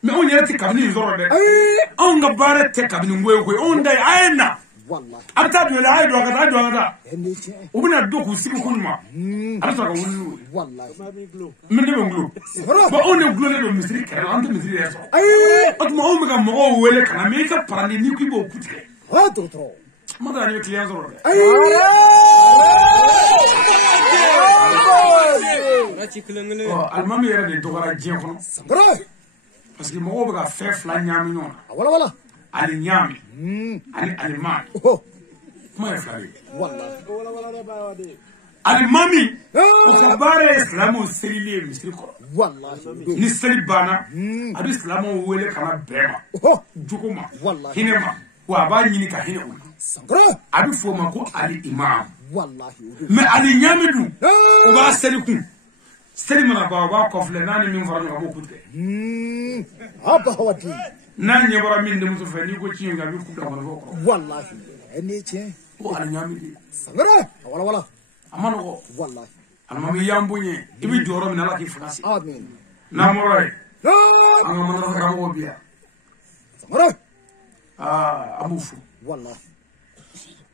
mais anw yɛrɛ tɛ kabini in sɔrɔ dɛ anw ka baara tɛ kabini ngoye koyi anw da ye a ye na abta do la ay do kata ubina do ku sibi kunma abta ka wulu min ne ngulu ba on ne ngulu ne do misri kala ante misri yeso atuma o mega mo wele kana me ka parani ni ku bo kutike docteur mada ni client zoro almami yɛrɛ de dɔgɔra diɲɛ kɔnɔ parce que mɔgɔw bɛ ka fɛn fila ɲaami ɲɔgɔn na ali ɲaami ani alimami kuma ye fila de ye alimami o ka baara ye silamɛw selili ye misiri kɔrɔ ni seli banna a bɛ silamɛw wele ka na bɛɛ ma jogo ma hinɛ ma wa a b'a ɲini ka hinɛ u la a bɛ fɔ o ma ko ali imam mais ali ɲaami dun o b'a seli kun seli mana ba ba kɔfilɛ n'a ni min fara ɲɔgɔn b'o kun tigɛ n'a ɲɛbɔra min denmuso fɛ n'i ko tiɲɛ a bɛ kun da kɔnɔ ko ali ɲaami de a ma nɔgɔ alimami y'an bonya i bɛ jɔyɔrɔ min ala k'i faga se n'an bɔra yen an ka madrasa karamɔgɔw bi yan an b'u fo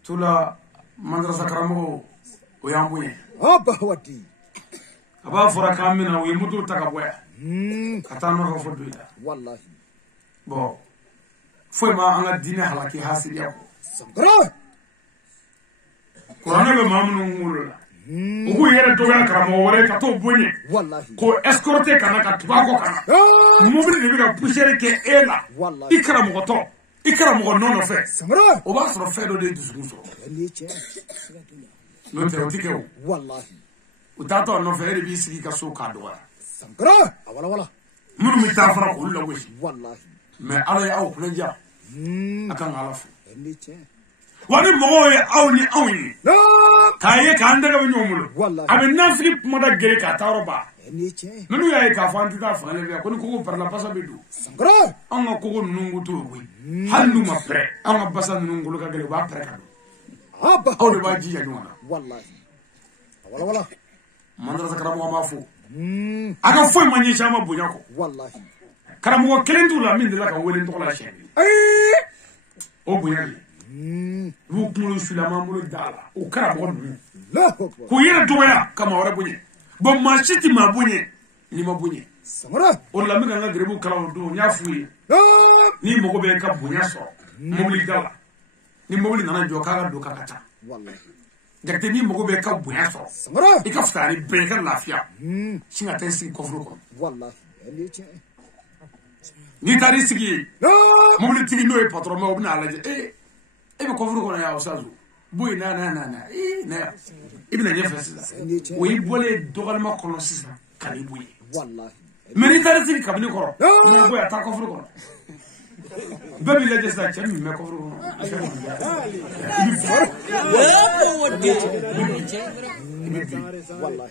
tula madrasa karamɔgɔw o y'an bonya a b'a fɔra k'an mina u ye moto ta ka bɔ yan ka taa nɔgɔ fɔ don la bon foyi ma an ka diinɛ halaki hasidiya kɔ kuranɛ bɛ maa minnu kunkolo la u k'u yɛrɛ dɔgɔya karamɔgɔ wɛrɛ ka t'o bonya k'o escorter ka na ka tugu a kɔ ka na mobili de bɛ ka poussière kɛ e la i karamɔgɔtɔ i karamɔgɔ nɔ nɔfɛ o b'a sɔrɔ fɛn dɔ de ye dusukun sɔrɔ n'o tɛ o tɛ kɛ o u taatɔ a nɔfɛ e de b'i sigi ka so k'a dɔgɔya minnu bɛ taa fana k'olu lagosi mais ala ye aw kunadiya a kan ka ala fo wa ni mɔgɔw ye aw ni anw ye k'a ye k'an tɛgɛ bɛ ɲɔgɔn bolo a bɛ nafili kuma da gere k'a taa yɔrɔ ba minnu y'a ye k'a fɔ an tɛ taa fangalen fɛ ko ni kogo parila basa bɛ don anw ka kogo ninnu ko t'o ye koyi hali n'u ma pɛrɛ anw ka basa ninnu kolo ka gɛlɛn u b'a pɛrɛ ka don aw de b'a jija ɲɔgɔn na madrasa karamɔgɔ b'a fo a ka foyi ma ɲɛsin an ma bonya kɔ karamɔgɔ kelen t'u la min delila ka wele n tɔgɔ la siɲɛ o bonya de b'u kunkolo sulam'an bolo da la o karamɔgɔ ninnu k'u yɛrɛ dɔgɔya ka maa wɛrɛ bonya bon maa si tɛ maa bonya n'i ma bonya o de la n bɛ ka n ka garibuw kalan o don n y'a f'u ye n'i mago bɛ ka bonya sɔrɔ mobili da la ni mobili nana jɔ k'a ka don k'a ka taa jate n'i mago bɛ ka bonya sɔrɔ i ka fisa ni bɛɛ i ka lafiya sin ka taa i sigi kɔfuru kɔnɔ n'i taara i sigi yen mobilitigi n'o ye patron ma o bɛ n'a lajɛ e bɛ kɔfuru kɔnɔ yan o sazu bo yen na yan i bɛna ɲɛfɛ sisan o y'i bɔlen dɔgɔlima kɔnɔ sisan ka n'i bo yen mais n'i taara i sigi kabini kɔrɔ n'i bo yan taa kɔfuru kɔnɔ bɛɛ b'i lajɛ sisan cɛ min bɛ kɔfuru kɔnɔ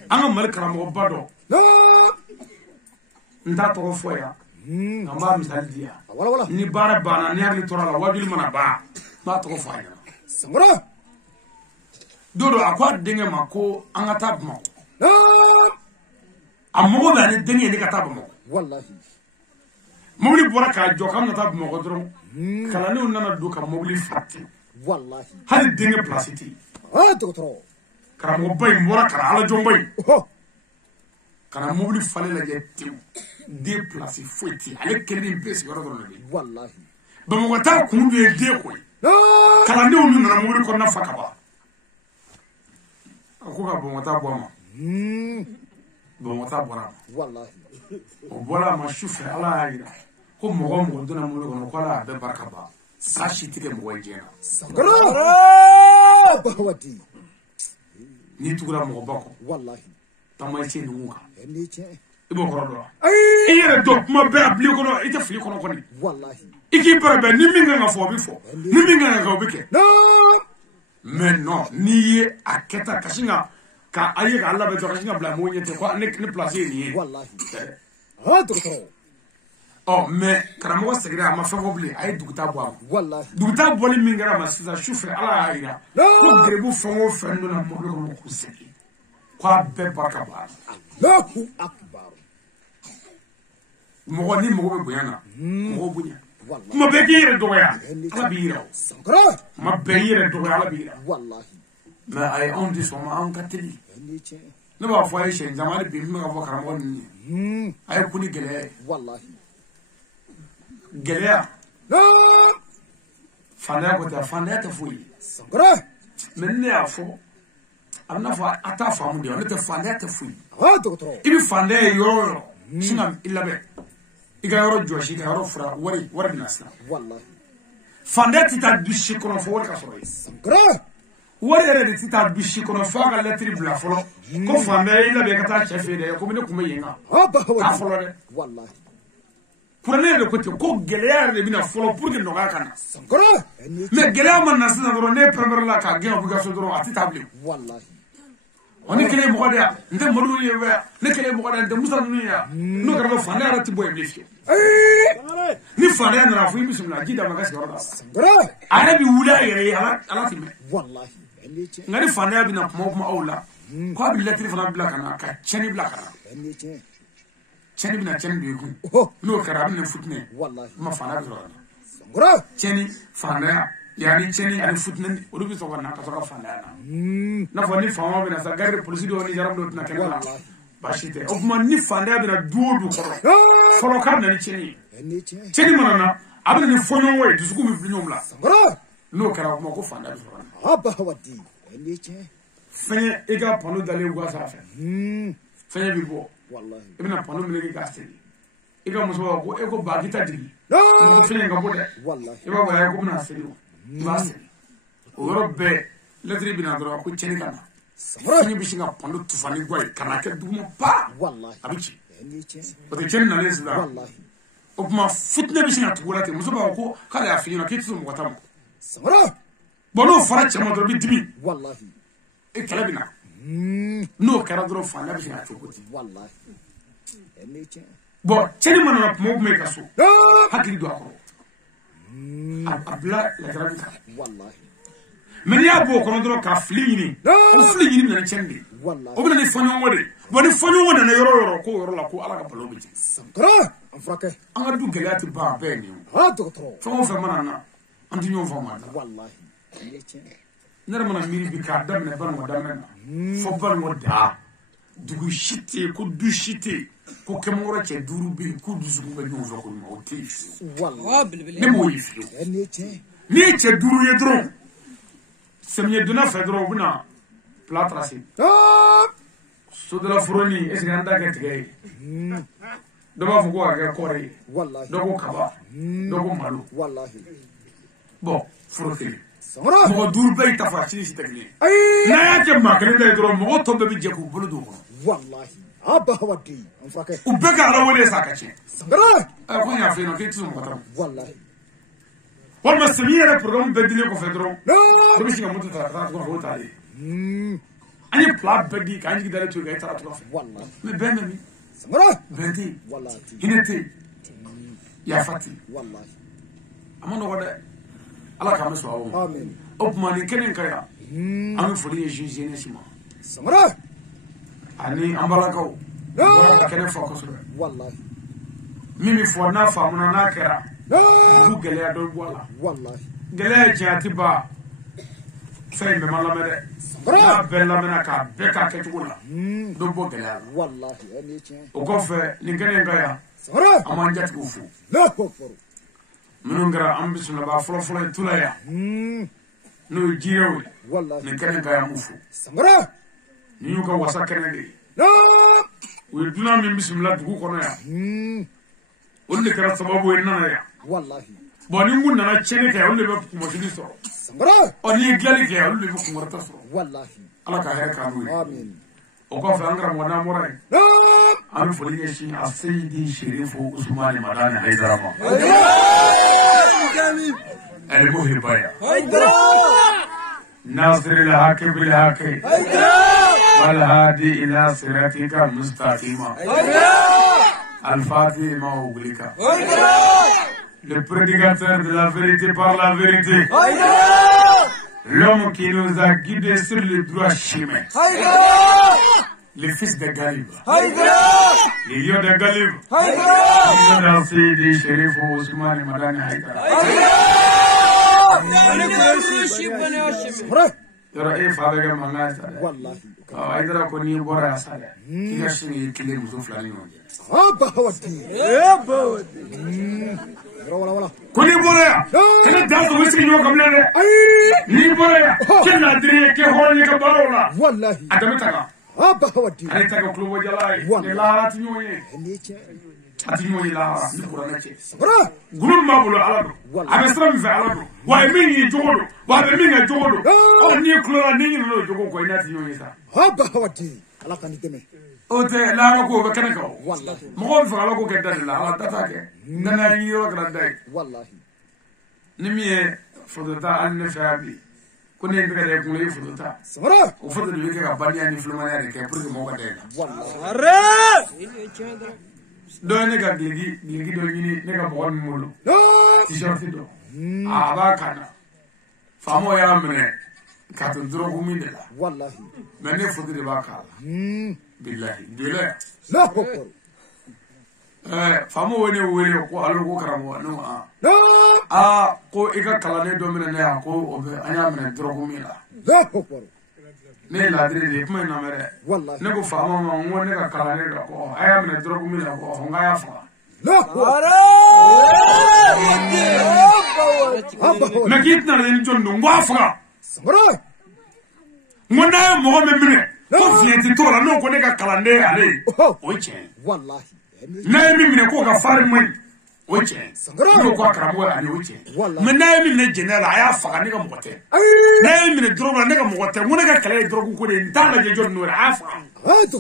an ka mali karamɔgɔba dɔ n t'a tɔgɔ fɔ yan an b'a misali di yan ni baara banna ni hakili tora la wajuli mana ban n b'a tɔgɔ fɔ a ɲɛna don dɔ a ko a denkɛ ma ko an ka taa Bamakɔ a mago bɛ ani denkɛ ye ne ka taa Bamakɔ mobili bɔra k'a jɔ k'an ka taa Bamakɔ dɔrɔn kalandenw nana don ka mobili fa ten hali denkɛ place tɛ yen karamɔgɔba in bɔra ka na alajɔnba in ka na mobili falen lajɛ tewu den place foyi tɛ yen ale kelen bɛɛ sigiyɔrɔ dɔrɔn de bɛ yen Bamakɔ ta kun de ye den ko ye kalandenw nana mobili kɔnɔna fa ka ban a ko ka Bamakɔ ta bɔ a ma Bamakɔ ta bɔra a ma o bɔra a ma su fɛ ala y'a jira ko mɔgɔ o mɔgɔ donna mobili kɔnɔ ko ala y'a bɛɛ barika ban k'a si tɛ kɛ mɔgɔ ye diɲɛ na n'i tugura mɔgɔba kɔ taamasen ninnu kan i b'o kɔrɔ dɔn i yɛrɛ dɔn kuma bɛɛ a bili kɔnɔ i tɛ fili kɔnɔ kɔni i k'i bɛrɛbɛn ni min kan ka fɔ o bɛ fɔ ni min kan ka kɛ o bɛ kɛ mais non n'i ye a kɛta kasi nka ka a ye k'a labɛn dɔrɔn kasi nka bila mɔgɔw ɲɛ tɛ ko ne place ye nin ye mais karamɔgɔ seginna a ma fɛn fɔ bilen a ye duguta bɔ a ma duguta bɔli min kɛra a ma sisan su fɛ ala y'a jira ko garibu fɛn o fɛn donna mɔbili kɔnɔ k'u segin k'a bɛɛ barika b'a la mɔgɔ ni mago bɛ bonya na mɔgɔw bonya ما بيجير دويا على بيرو ما بيجير دويا على بيرو والله ما أي أندي سوما أن كتلي نبغى فايش زمان بيم ما أبغى كرامون أي كوني جلاه والله جلاه فانا كنت فانا تفوي مني أفو أنا فا أتافهم دي أنا تفانا تفوي دكتور إبي فانا يورو شنو إلا به إذا يورو جواشي إذا يورو فرا وري ناسنا والله فانا تتابعي كنا فور كسرائي وري تتابعي كنا فاعل لا تريبلا فلو كفانا إلا به كتار شفية ده كم نكمل ينعا أفلو والله كورنيه لكوتي كو جليار اللي بينا فلو بورك النوع كنا ما جليار من الناس نادروني برمر لا كاجيو بيجاسو درو أتتابعي والله ونكلي مقدار أنت ملوني بقى نكلي مقدار أنت مسلمية نقدر فانا راتبوي بليشة نفانا نرافي بسم الله جدا ما كاش كوردا عربي ولا يري على تيمه والله ngari fana bina kuma aula ko abi letri fana bla kana ka cheni bla kana cheni bina cheni be ku no kara bin futne wallahi ma fana bi ro ngoro cheni fana yani cheni ani futne o bi so kana ka so ka fana na fo ni fama bina sa garde police do ni jaram do na kana bashite o kuma ni fana bina duodu ko folo kan na ni cheni manana abina ni fonyo we dusuku mi bi nyomla ngoro no kara kuma ko fana bi ro aba wadi fenye ega pano dale gwasa fa fenye bibo wallahi ibna pano mele ga steli ega muso ko ego bagita digi ko fenye ga bode wallahi iba ba ko na steli basi o robbe ladri bina dro ko cheni kana fenye bishinga pano tufani gwai kana ke duma pa wallahi abichi o de cheni na lesda wallahi o kuma fitne bishinga tukulate muso ba ko kala ya finyo kitu mo gotamo samara bono fara chama dro bi dibi wallahi e kalabina no kara dro fana bi na chokoti wallahi bo cheni manana mo me kaso hakiri do akoro abla la gravita wallahi men ya bo kono dro ka flini na chendi wallahi o bi na fanyo wode bo ni fanyo wode na yoro ko yoro la ko ala ka palo bi samara afrake anga du gelati ba be ni doctor fo fa manana andu nyon fa ma wallahi nara mana miri bi ka damne ban mo damne fo ban mo da dugu shite ko du shite ko kemoro che duru bi ko du zugu ba nyon ko mo ti wallahi ne mo yifi ni che duru ye dron semye duna fe dron buna platrasi so de la froni es ganda ke tigay do ba fu ko ga kore wallahi do ko kaba do ko malu wallahi bon froteli samara mo dur bay tafati ci tagni na ya ke makare da dro mo to be je ko bulu do ko wallahi aba wadi afrake u be ka la wole sakache samara ko ya fe no ke tu mo tam wallahi wal masmiya program bedile ko fedro ko bi singa mutu ta ko ho tali ani plat bedi kan ji dale tu ga ta to wallahi me be me mi samara bedi wallahi hinete ya fati wallahi amano wada ala ka meso awo amen opmani kenen kaya anu foli juge ne sima samara ani ambalakaw kenen focus wallahi mimi fo na famuna na kera du gele ya do bola wallahi gele jati ba fay me mala mede na bella mena ka be ka ke tugula do bo gele wallahi o ko fe ni kenen kaya samara aman jati ko fu la kokoro minungara ambisuna ba folo folo tulaya no jirew wallahi ni kenen kaya mufu samara ni yuka wasa kenen de la we duna min bismillah dugu kono ya onde kara sababu en nana ya wallahi boni ngun nana chene ka onde be mo sini so samara oni glali ka onde be ko morta so wallahi ala ka hera ka mu amen o ko fa angara mo na moray la am foli shi asidi sherifu usman madani haydarama المهبة ناصر الحق بالحق والهادي إلى صراطك المستقيم الفاتح ما أغلق le prédicateur de la vérité par la vérité l'homme qui nous a guidés sur le droit chemin le fils de Galib. Lilion de Galib. Lilion de Sidi Sherif Ousmane Madani Haïdara. Yɔrɔ e fa bɛ kɛ mankan ye sa dɛ. Haïdara ko n'i bɔra yan sa dɛ. I ka sini y'i kelen muso fila ni ɲɔgɔn cɛ. Ko n'i bɔra yan kɛnɛ da sɔrɔ i sigi ɲɔgɔn kan bilen dɛ. N'i bɔra yan kɛ naadiri ye kɛ hɔrɔn ye ka baaraw la. A dɛmɛ ta kan. Ale ta kɛ kulobɔjala ye. Ni lahara ti ɲɔgɔn ye. A ti ɲɔgɔn ye lahara ni kuranɛ cɛ. Gulu min b'a bolo ala don. A bɛ sira min fɛ ala don. Wa a ye min y'i jogo don. Wa a bɛ min kɛ jogo don. N'i kulola n'i ɲinɛna o jogo kɔ i n'a ti ɲɔgɔn ye sa. Ala ka ni dɛmɛ. O tɛ lahara ko o bɛ kɛnɛ kan o. Mɔgɔw bɛ fɛ ala ko kɛ da de la ala ta t'a kɛ. Nana yi yɔrɔ kɛra da ye. Ni min ye foto ta hali ne fɛ yan bi. Ko ne ye n tɛgɛ da i kunkolo i ye foto ta. O foto de bɛ kɛ ka baliya ni filimaniya de kɛ pour que mɔgɔw ka da i kan. Dɔ ye ne ka gileki dɔ ɲini ne ka mɔgɔ min bolo. T-shirt dɔ. A b'a kan na. Faamaw y'a minɛ ka to dɔrɔgu min de la. Mais ne foto de b'a k'a la. Bilahi joli yan. Faamaw ye ne wele ko alo ko karamɔgɔ ne ko ko i ka kalanden dɔ minɛ ne yan ko o bɛ an y'a minɛ dɔrɔgu min la. Ne ye laadiri de ye kuma in lamɛn dɛ. Ne ko faama ma n ko ne ka kalanden dɔ ko a y'a minɛ dɔrɔgu min la ko n k'a y'a faga. Mais k'i tɛna ni jɔn don n k'a faga. N ko n'a ye mɔgɔ min minɛ ko fiɲɛ ti t'o la n'o ko ne ka kalanden ale ye o ye tiɲɛ. N'a ye min minɛ k'o ka farin man ɲi o ye tiɲɛ. N'o ko a karamɔgɔ ale o ye tiɲɛ. Mais n'a ye min minɛ jɛnɛ la a y'a faga ne ka mɔgɔ tɛ. N'a ye minɛ dɔrɔgu la ne ka mɔgɔ tɛ. N ko ne ka kɛlɛ ye dɔrɔgu ko de ye n t'a lajɛ jɔn n'o ye a y'a faga. N ko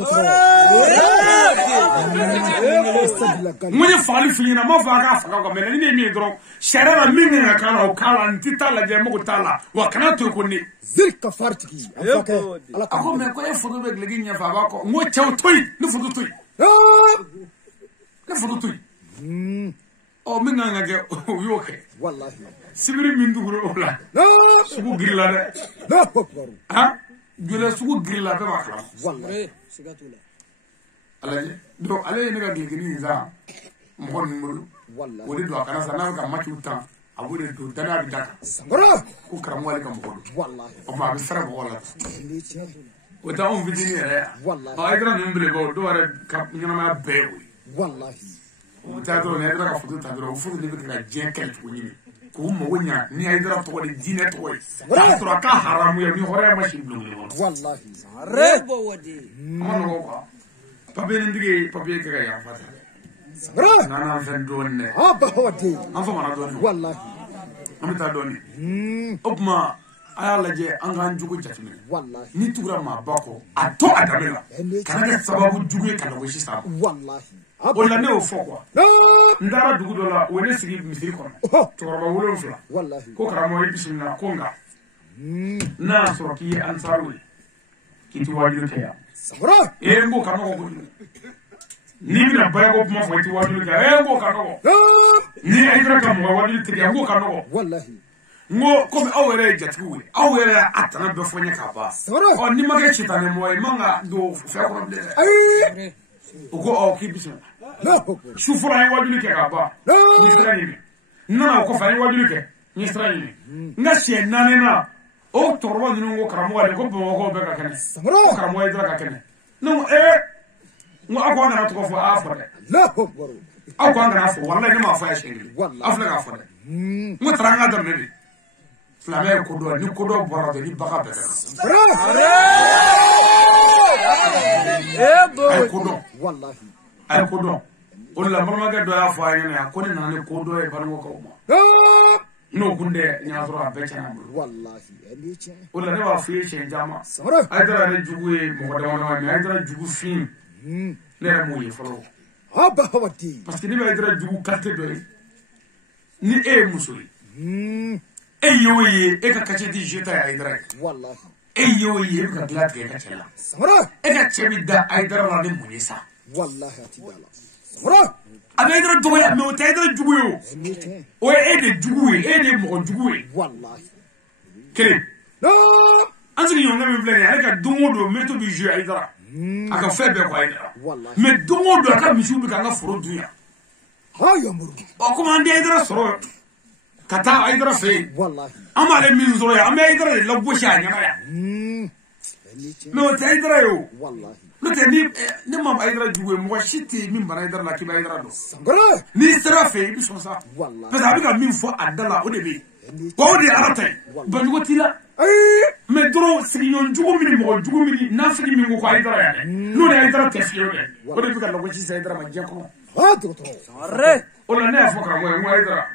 n ye fagali f'i ɲɛna n m'a fɔ a k'a faga mais ni ne ye min ye dɔrɔn sariya la min kan ka k'a la o k'a la n ti t'a lajɛ n mago t'a la wa kana to yen ko ne. Ziri ka fari tigi. A ko mais ko e foto bɛ gileki ɲɛfɛ a b'a kɔ n ko cɛw to yen ne foto to yen. Ne foto to yen. Min kan ka kɛ o y'o kɛ. Sibiri min dugura o la sugu girila dɛ. Jɔlɛ sugu girila bɛɛ b'a kalama. Donc ale ye ne ka gileki nin san mɔgɔ ninnu bolo o de don a kana sa n'a bɛ ka matiw tan a b'o de don danaya bɛ da kan ko karamɔgɔ ale ka mɔgɔ don o tuma a bɛ sara mɔgɔw la o tɛ anw fitinin yɛrɛ yan Haïdara ninnu belebeleba o dɔw yɛrɛ ka ɲɛnamaya bɛɛ ye o ye. O taa dɔrɔn ni Haïdara ka foto ta dɔrɔn o foto de bɛ kɛ ka diɲɛ kɛlɛ cogo ɲini k'u mago ɲa ni Haïdara tɔgɔ de diinɛ tɔgɔ ye k'a sɔrɔ a ka haramu ye ni hɔrɔnya ma si bulon kɔnɔ. A ma nɔgɔ quoi. Papiye nin tigi ye papiye kɛ ka yafa ta. N'an fɛn dɔɔnin dɛ. An famana dɔɔnin. An bɛ taa dɔɔnin. O tuma a y'a lajɛ an k'an jogo jateminɛ. Ni tugura maaba kɔ a to a danbe la kana kɛ sababu jugu ye ka lagosi s'a ma. O la ne y'o fɔ quoi. N taara dugu dɔ la o ye ne sigi misiri kɔnɔ. Cɛkɔrɔba 7 ko karamɔgɔ i bisimila ko nka n'a y'a sɔrɔ k'i ye ansariw ye k'i ti wajibi kɛ yan. N ko ka nɔgɔ kojugu. N'i bɛna bayako kuma fɔ i ti wajibi kɛ n ko ka nɔgɔ. Ni Haïdara ka mɔgɔ wajibi tigɛ n ko ka nɔgɔ. N ko komi aw yɛrɛ ye jatigiw ye aw yɛrɛ a tana bɛɛ fɔ n ye k'a ban. N'i ma kɛ sitanɛ mɔgɔ ye i man ka don fɛn kɔnɔ bilen dɛ. O ko k'i bisimila. Su fɔlɔ an ye wajibi kɛ k'a ban. N ye sira ɲini. N nana o kɔfɛ an ye wajibi kɛ. N ye sira ɲini. N ka siɲɛ 4nan o cɛkɔrɔba ninnu ko karamɔgɔ ale ko Bamakɔ bɛɛ ka kɛnɛ. Ko karamɔgɔ Haïdara ka kɛnɛ. Ne ko n ko aw ko an kana tɔgɔ fɔ a y'a fɔ dɛ. Aw ko an kana fɔ walahi ne m'a fɔ a ye siɲɛ kelen. Aw filɛ k'a fɔ dɛ. N ko taara an ka daminɛ de. Silamɛ ye ko dɔn ni ko dɔ bɔra dɔrɔn ni baga bɛɛ kɛra. A ye ko dɔn. A ye ko dɔn. O de la balimakɛ dɔ y'a fɔ a ɲɛna yan ko ne nana ni ko dɔ ye banikɔkaw ma. N'o kun tɛ n y'a sɔrɔ a bɛɛ tiɲɛna n bolo. O de la ne b'a f'i ye siɲɛ caman. Haïdara yɛrɛ jugu ye mɔgɔ dama-dama mais Haïdara jugu fin ne yɛrɛ m'o ye fɔlɔ. Parce que ne bɛ Haïdara jugu quartier dɔ ye ni e ye muso ye. E y'o ye e ka quartier di jeta ye Haïdara ye. E y'o ye e bɛ ka dilan tigɛ e ka cɛ la. E ka cɛ bɛ da Haïdara la ni mun ye sa. A bɛ Haïdara dɔgɔya mais o tɛ Haïdara jugu ye o. O ye e de jugu ye e de ye mɔgɔ jugu ye. Kelen. An sigiɲɔgɔnkɛ min filɛ nin ye ale ka don o don métro bɛ jouer Haïdara. aka fe be ko Haidara me dongo do aka misiu bi kanga foro dunya hayo muru o kuma ande Haidara soro kata Haidara fe wallahi amale min zoro ya ame Haidara la gosha nyama ya me o Haidara yo wallahi lote ni mam Haidara juwe mo shiti min bana Haidara la ki Haidara do sangara ni sera fe bi so sa wallahi parce que abika min fo adala o de be ko de arata banjugo tila mais doro sigiñon jugo mini na sigi min ko Haidara ya no de Haidara tesiyo de o de bika la ko ci Haidara ma jeko ha doctor arre ona ne afokara mo Haidara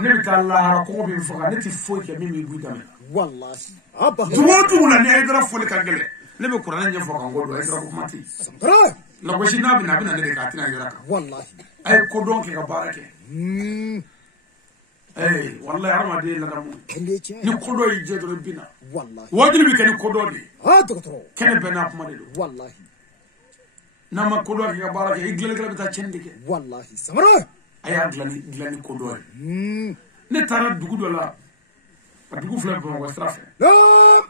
ne bita la ko bi foka ne ti fo ke mimi buidame wallahi aba jugo la ne Haidara fo le kangele ne be Qur'an je foka ngodo Haidara ko mati sangara la ko na bi na ne de ka tina Haidara ka wallahi ay ko don ke ka barake wallahi arma de la damu ni ko do yi je do bina wallahi wajini bi kani ko do de ha doctor kene bena kuma de do wallahi nama ko do ke ka barake iglele kala bita chendike wallahi sangara aya glani ko do ne tara dugu do la dugu fla bon wa strafe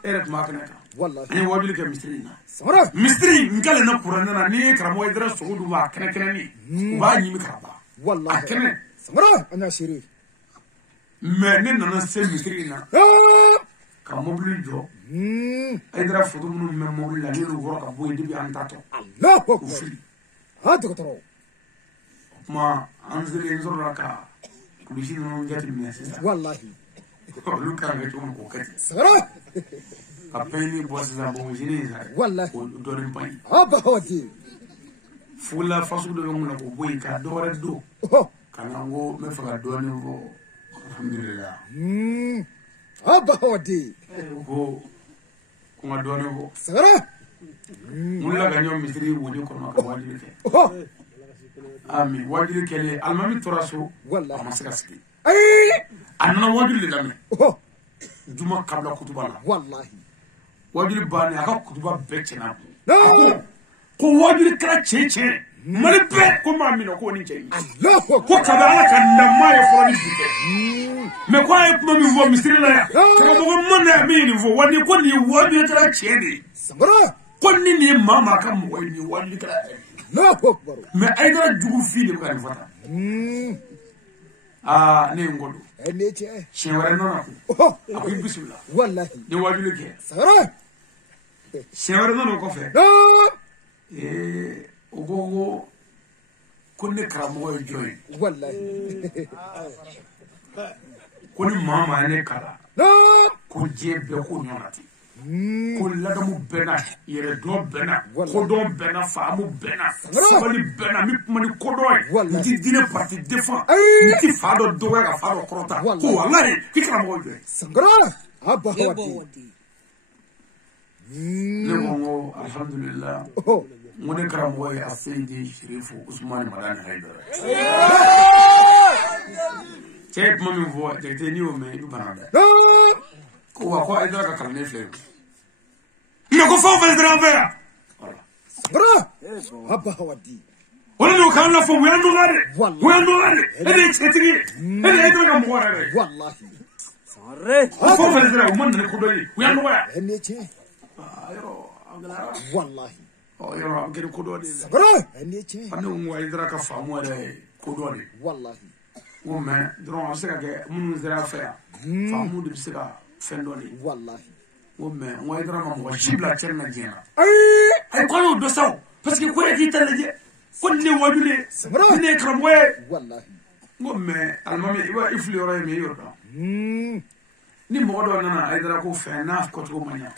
eret ma kana ka wallahi ni wajini ke mistrina sangara mistri ngale na Qur'an na ni karamo Haidara suudu ba kene ni ba nyimi karaba wallahi kene sangara ana shiri mais ne nana se mistrina ka mobili jo Haidara fudu munu me mobili la ni woro ka boy dibi an tato Allahu akbar ha doctor ma anzele nzoro ka kulisi no ngati minasisa wallahi luka me tumu ko kati sangara ka peni boss za bon jini za wallahi do ren pani aba hodi fula fasu do ngula ko boy ka dore do oh kana ngo me faga do ni vo alhamdulillah aba hodi ko kuma do ni vo sangara mulla ga nyom misri woni ko ma ka wajiri ke oh ami wajiri ke le almami toraso wallahi amasaka ski ay anna wajiri le dame oh juma kabla kutuba la wallahi wajiri bani aka kutuba becena no ko wajiri kala cheche mali be ko ma mino ko ni cheche Allahu ko akbar kada ala kan na mai fo ni bite me ko ay kuma mi vo misri la ya ko mo mana mi ni vo wani ko ni wajiri kala chede sangara ko ni mama ka mo ni wajiri kala Allahu akbar me Haidara jugu fi de ko ni fata ne ngodo ene che shewara nona oh ko bismillah wallahi ni wajiri ke sangara shewara nona ko fe no ogogo kunne karamo e joy wallahi kuni mama ne kala no ko jebe ko nyonati ko ladamu bena yere do bena ko do bena faamu bena sabali bena mi mani ko do ndi dine parti défend ndi fado do ga fado krota ko wallahi ki karamo e joy sangara aba hodi ne mo alhamdulillah oh ngone karamo e asidi sherifu Usman Madani Haidara Cep mami vo jete ni o me banada ko wa ko Haidara ka karne fle me ko fo fa dranvera sangara aba hodi wala no kan la fo we ando ngare ede chetri ede Haidara ka mo re wallahi arre fo fa dra o man ne ko do ni we ando wa ene che ayo agala wallahi o yo ngere ko do ni sangara ene che ande mo Haidara ka famu re ko do ni wallahi o me dron se ka ke mun zera fa famu de se ka fendo ni wallahi o me mo Haidara ma mo shibla cherna jena ay ay ko do saw parce que ko e tele je ko ne wajule sangara ne kramwe wallahi o me almami iwa iflora me yoda ni mo do nana Haidara ko fe na ko to manya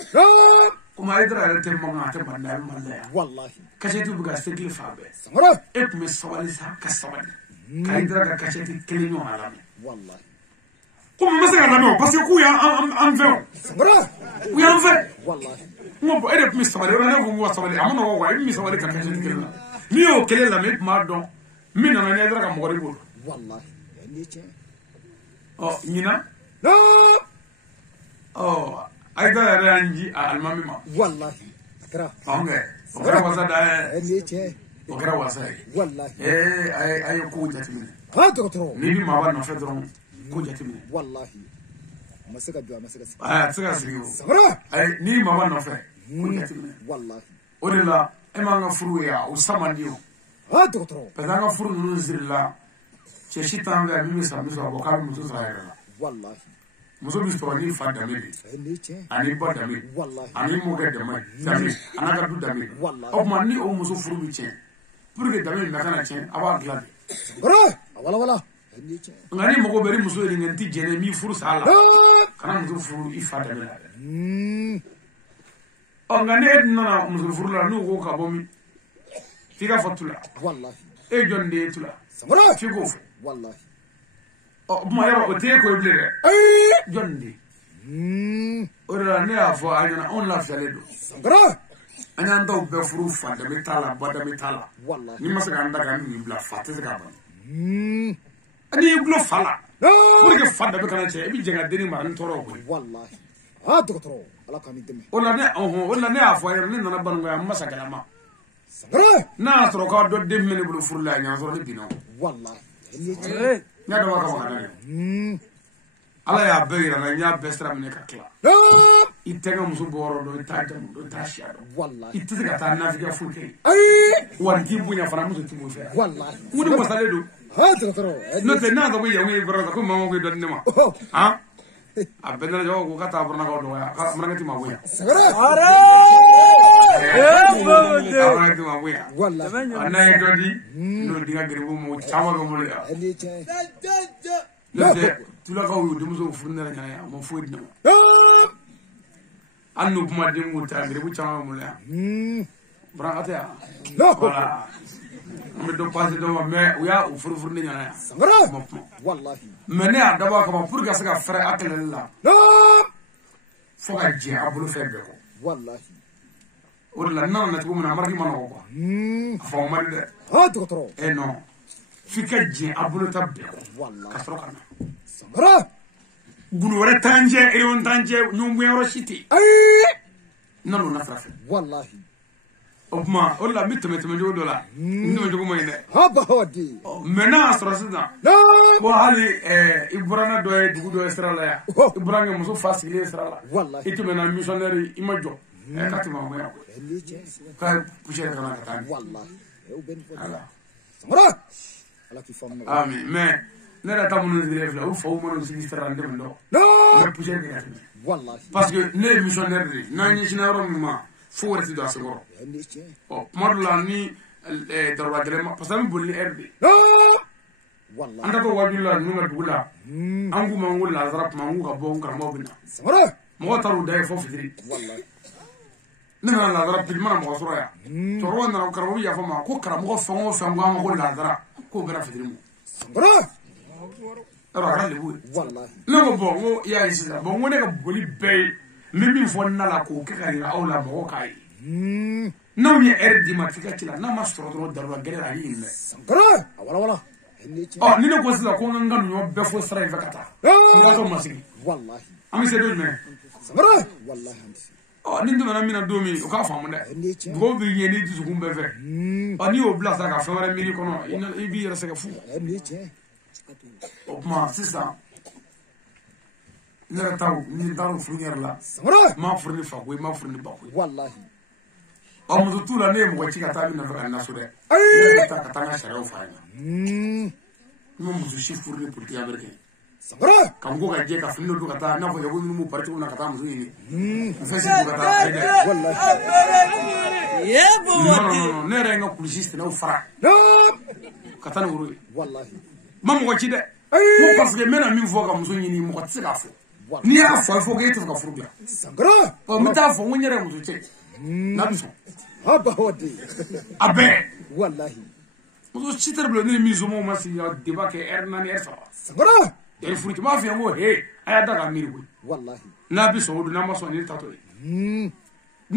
kuma Haidara ele tem manga te banda malla wallahi kasheti buga sekli fabe sangara e me sawali sa ka sawali Haidara ka kasheti kelinyo alami wallahi kuma masaka lamo parce que ku ya am fe sangara ku ya am fe wallahi mo bo ede mi sawali wala ne ko sawali amono ko mi sawali ka kasheti kelina mi o kelela me ma don mi nana ne Haidara ka mo ri bo wallahi ene che oh nyina no oh Haidara ranji almami ma wallahi kra onge okara wasa da ene che okara wasa wallahi ay ko jatimine ha doctor ni bi ma ba na fe dron ko jatimine wallahi masaka jwa masaka ah tsaka siriyo sangara ay ni ma ba na fe ko jatimine wallahi Odela emanga furu ya usamandio ha docteur pedanga furu nunu zirla cheshita nga mimi samisa bokabi mutu sahera wallahi muso bisto ni fa dameli niche ani ba dameli wallahi ani mo ga dameli dameli anaka du dameli wallahi o man ni o muso furu bi chen pour que dameli na kana chen aba glade wala niche ngani mo go beri muso ri ngenti jene mi furu sala kana muso furu ifa dameli o ngani edna muso furu la no go ka bomi fika fatula wallahi e jonde tula samara figo wallahi o ma yaro o te ko blere jonde ora ne afo ayana on la faledo samara anya ndo be furu fa de metala bada metala wallahi ni masaka anda kan ni bla fa te ka ba ani glo fala pour que fa de be kana che bi jenga deni ma ntoro ko wallahi ha docteur ala kami deme ona ne afo ayana ne nana bango ya masaka la ma samara na toro ka do de mene bulu furu la nya so de bino wallahi niche nya do ka ba kana ala ya beira na nya bestra mene ka kla itega muso boro do itajam do tashado wallahi itega ta na figa fulke wan ki bunya fara muso tibo fe wallahi mudi masale do ha docteur no te na do ya ngi boro ko mama ko do nema ha abena jo ko kata borna ko do ya ka marangati ma bunya samara marangati ma bunya wallahi anay do di no diga gere bu mo chama ko mo ya niche le tu la ko du muso furna nya ya mo fo dina annu kuma de mo ta gere bu chama mo ya brangata ya no voilà me do passer do mais uya u furu nya ya samara wallahi mene adaba ko pour que ça frère akele la fo ga je abulu febe ko wallahi wala nan na tumu na marki mano ko fo ma de ha docteur e non fika je abulu tabbe ko wallahi kasro kana samara gulu wala tanje e on tanje nyumbu yoro city nanu na frafe wallahi obma wala mitme jodo la ndum jogo moyne ha bahodi mena asrasida no ko hali ibrana do e dugu do estrala ya ibranga muso fasile estrala wallahi itu mena missionnaire imajo katima mo ya niche ka pushe kana katani wallahi eu ben ala samara ala ki famno amin mais nera tamunu diref la ou fo mo no sigistra ndem ndo no mais pushe kana wallahi parce que ne missionnaire ri nani sinaro ma fo wati do asoro niche o modla ni darwa grema parce que bolli erbe no wallahi anda ko wajula nunga dugula angu mangu la zarap mangu ka bon karamo bina samara mo taru dai fo fitri wallahi nana la zarap pilmana mo soro ya to ro na karamo ya fo ma ko karamo fo ngo fo ngo ko la zara ko bera fitri mo samara ara le bu wallahi no bo ngo ya isisa bo ngo ne ka boli be mimi fo na la ko ke kari au la mo kai no mi erdi ma fika kila na ma soro ro darwa gerera yin samara wala niche oh ni ne ko sila ko nganga no be fo sara ifakata ko ko masigi wallahi ami se do me samara wallahi hamsi oh ni nduma na mina domi o ka famu de niche go bi yeni di su kumbe fe ani o bla sa ka fa wala mini kono ina ibi yera se ka fu niche o ma sisa nera taw ni daru furnier la samara ma furni fa ko ma furni ba ko wallahi o mo tu la ne mo ko chika ta bi na fa na so de ta ka ta na shara o fa ni mo mo su furni pour ti americain samara kam go ga je ka furni do ka ta na fo ya bo mu parti una ka ta mo ni fa si ko ka ta wallahi no ne re nga kulisiste na o fara no ka ta no ru wallahi ma mo ko ci de ko parce que mena min fo ka muso nyini mo ko tsika fo ni ya fo ke to ka furu bia samara o mi ta fo ngere muso che na biso ha bahodi abe wallahi muso chiter blo ni mi zo mo ma si ya deba ke erna ni erfa samara e furu ma fi ngo he aya daga miri ko wallahi na biso do na ma so ni tato ni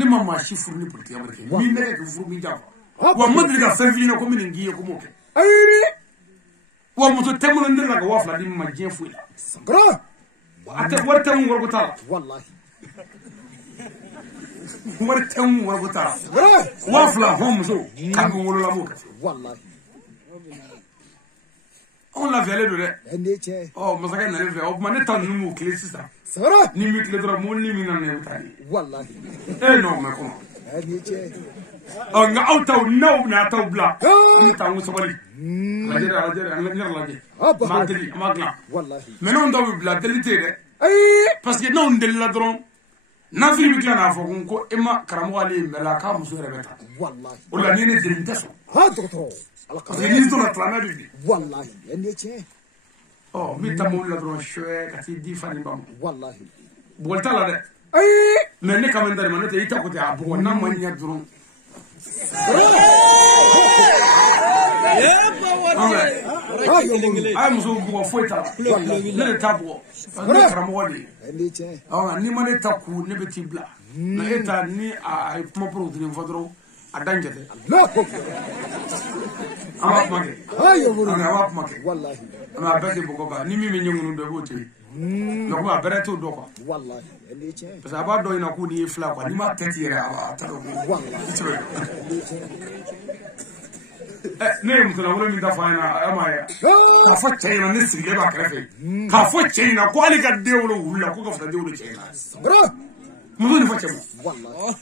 ma ma shi furu ni politique americain mi ne ke furu mi jafa wa madri ka fa vi no ko mi ngi ko mo ke wa muso temulo ndira ka wafla di ma je fu samara ate warta mu wargo tala wallahi warta mu wargo tala samara wafla homzo ka mo wolo la mo ka wallahi on la vele do de niche oh masaka na le ve o ma ne tan mu kle sisa samara ni mi kle dra mo ni mi na ne utani wallahi e no me ko niche nga awtaw naw na taw bla ta mu sabali la jere ma deli ma gla wallahi mais non do bla delité de parce que non del la dron na fi bi kana fo ko ema karamo ali mela ka muso rebeta wallahi wala ni ne delinte so ha docteur parce que ni to la trana bi wallahi ende che oh mi ta mo la dron shwe ka ti di fani bam wallahi bolta la de mais ne kamandari man te ita ko te abu na man nya dron ay muso bugo foita ne tabo ne karamo ali ni mane taku ne beti bla na eta ni ay kuma produire fodro adanjete ama mage ayo buru ama mage wallahi ama beti bugo ba ni mi nyungunu de bote no ko abereto do ko wallahi parce que aba do ina ku ni fla ko ni ma tete yere aba taro wallahi ne mutuna wala min da fayna amaya ka fa chayna ne sirge ba krefe ka fa chayna ko ali ga dewlo wulla ko ga fa dewlo chayna bro mu ni fa chayna wallahi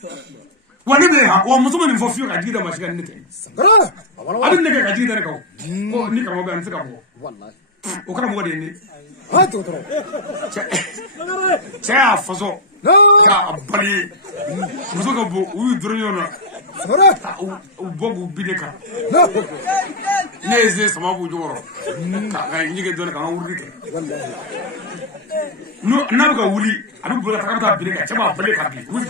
wani be ha o muso ni fa fiyo ga dida ma shiga ne te bro abin ne ga dida ne ko ni ka mo ga ntika ko wallahi o kana mo ga de ni ha to cha faso ka abali muso ga bo u durnyona u bogu bideka neze sama bu joro ka nyige don ka wuri ke wallahi no na ga wuli adu bula ta ka bideka chaba bale ka bi wuri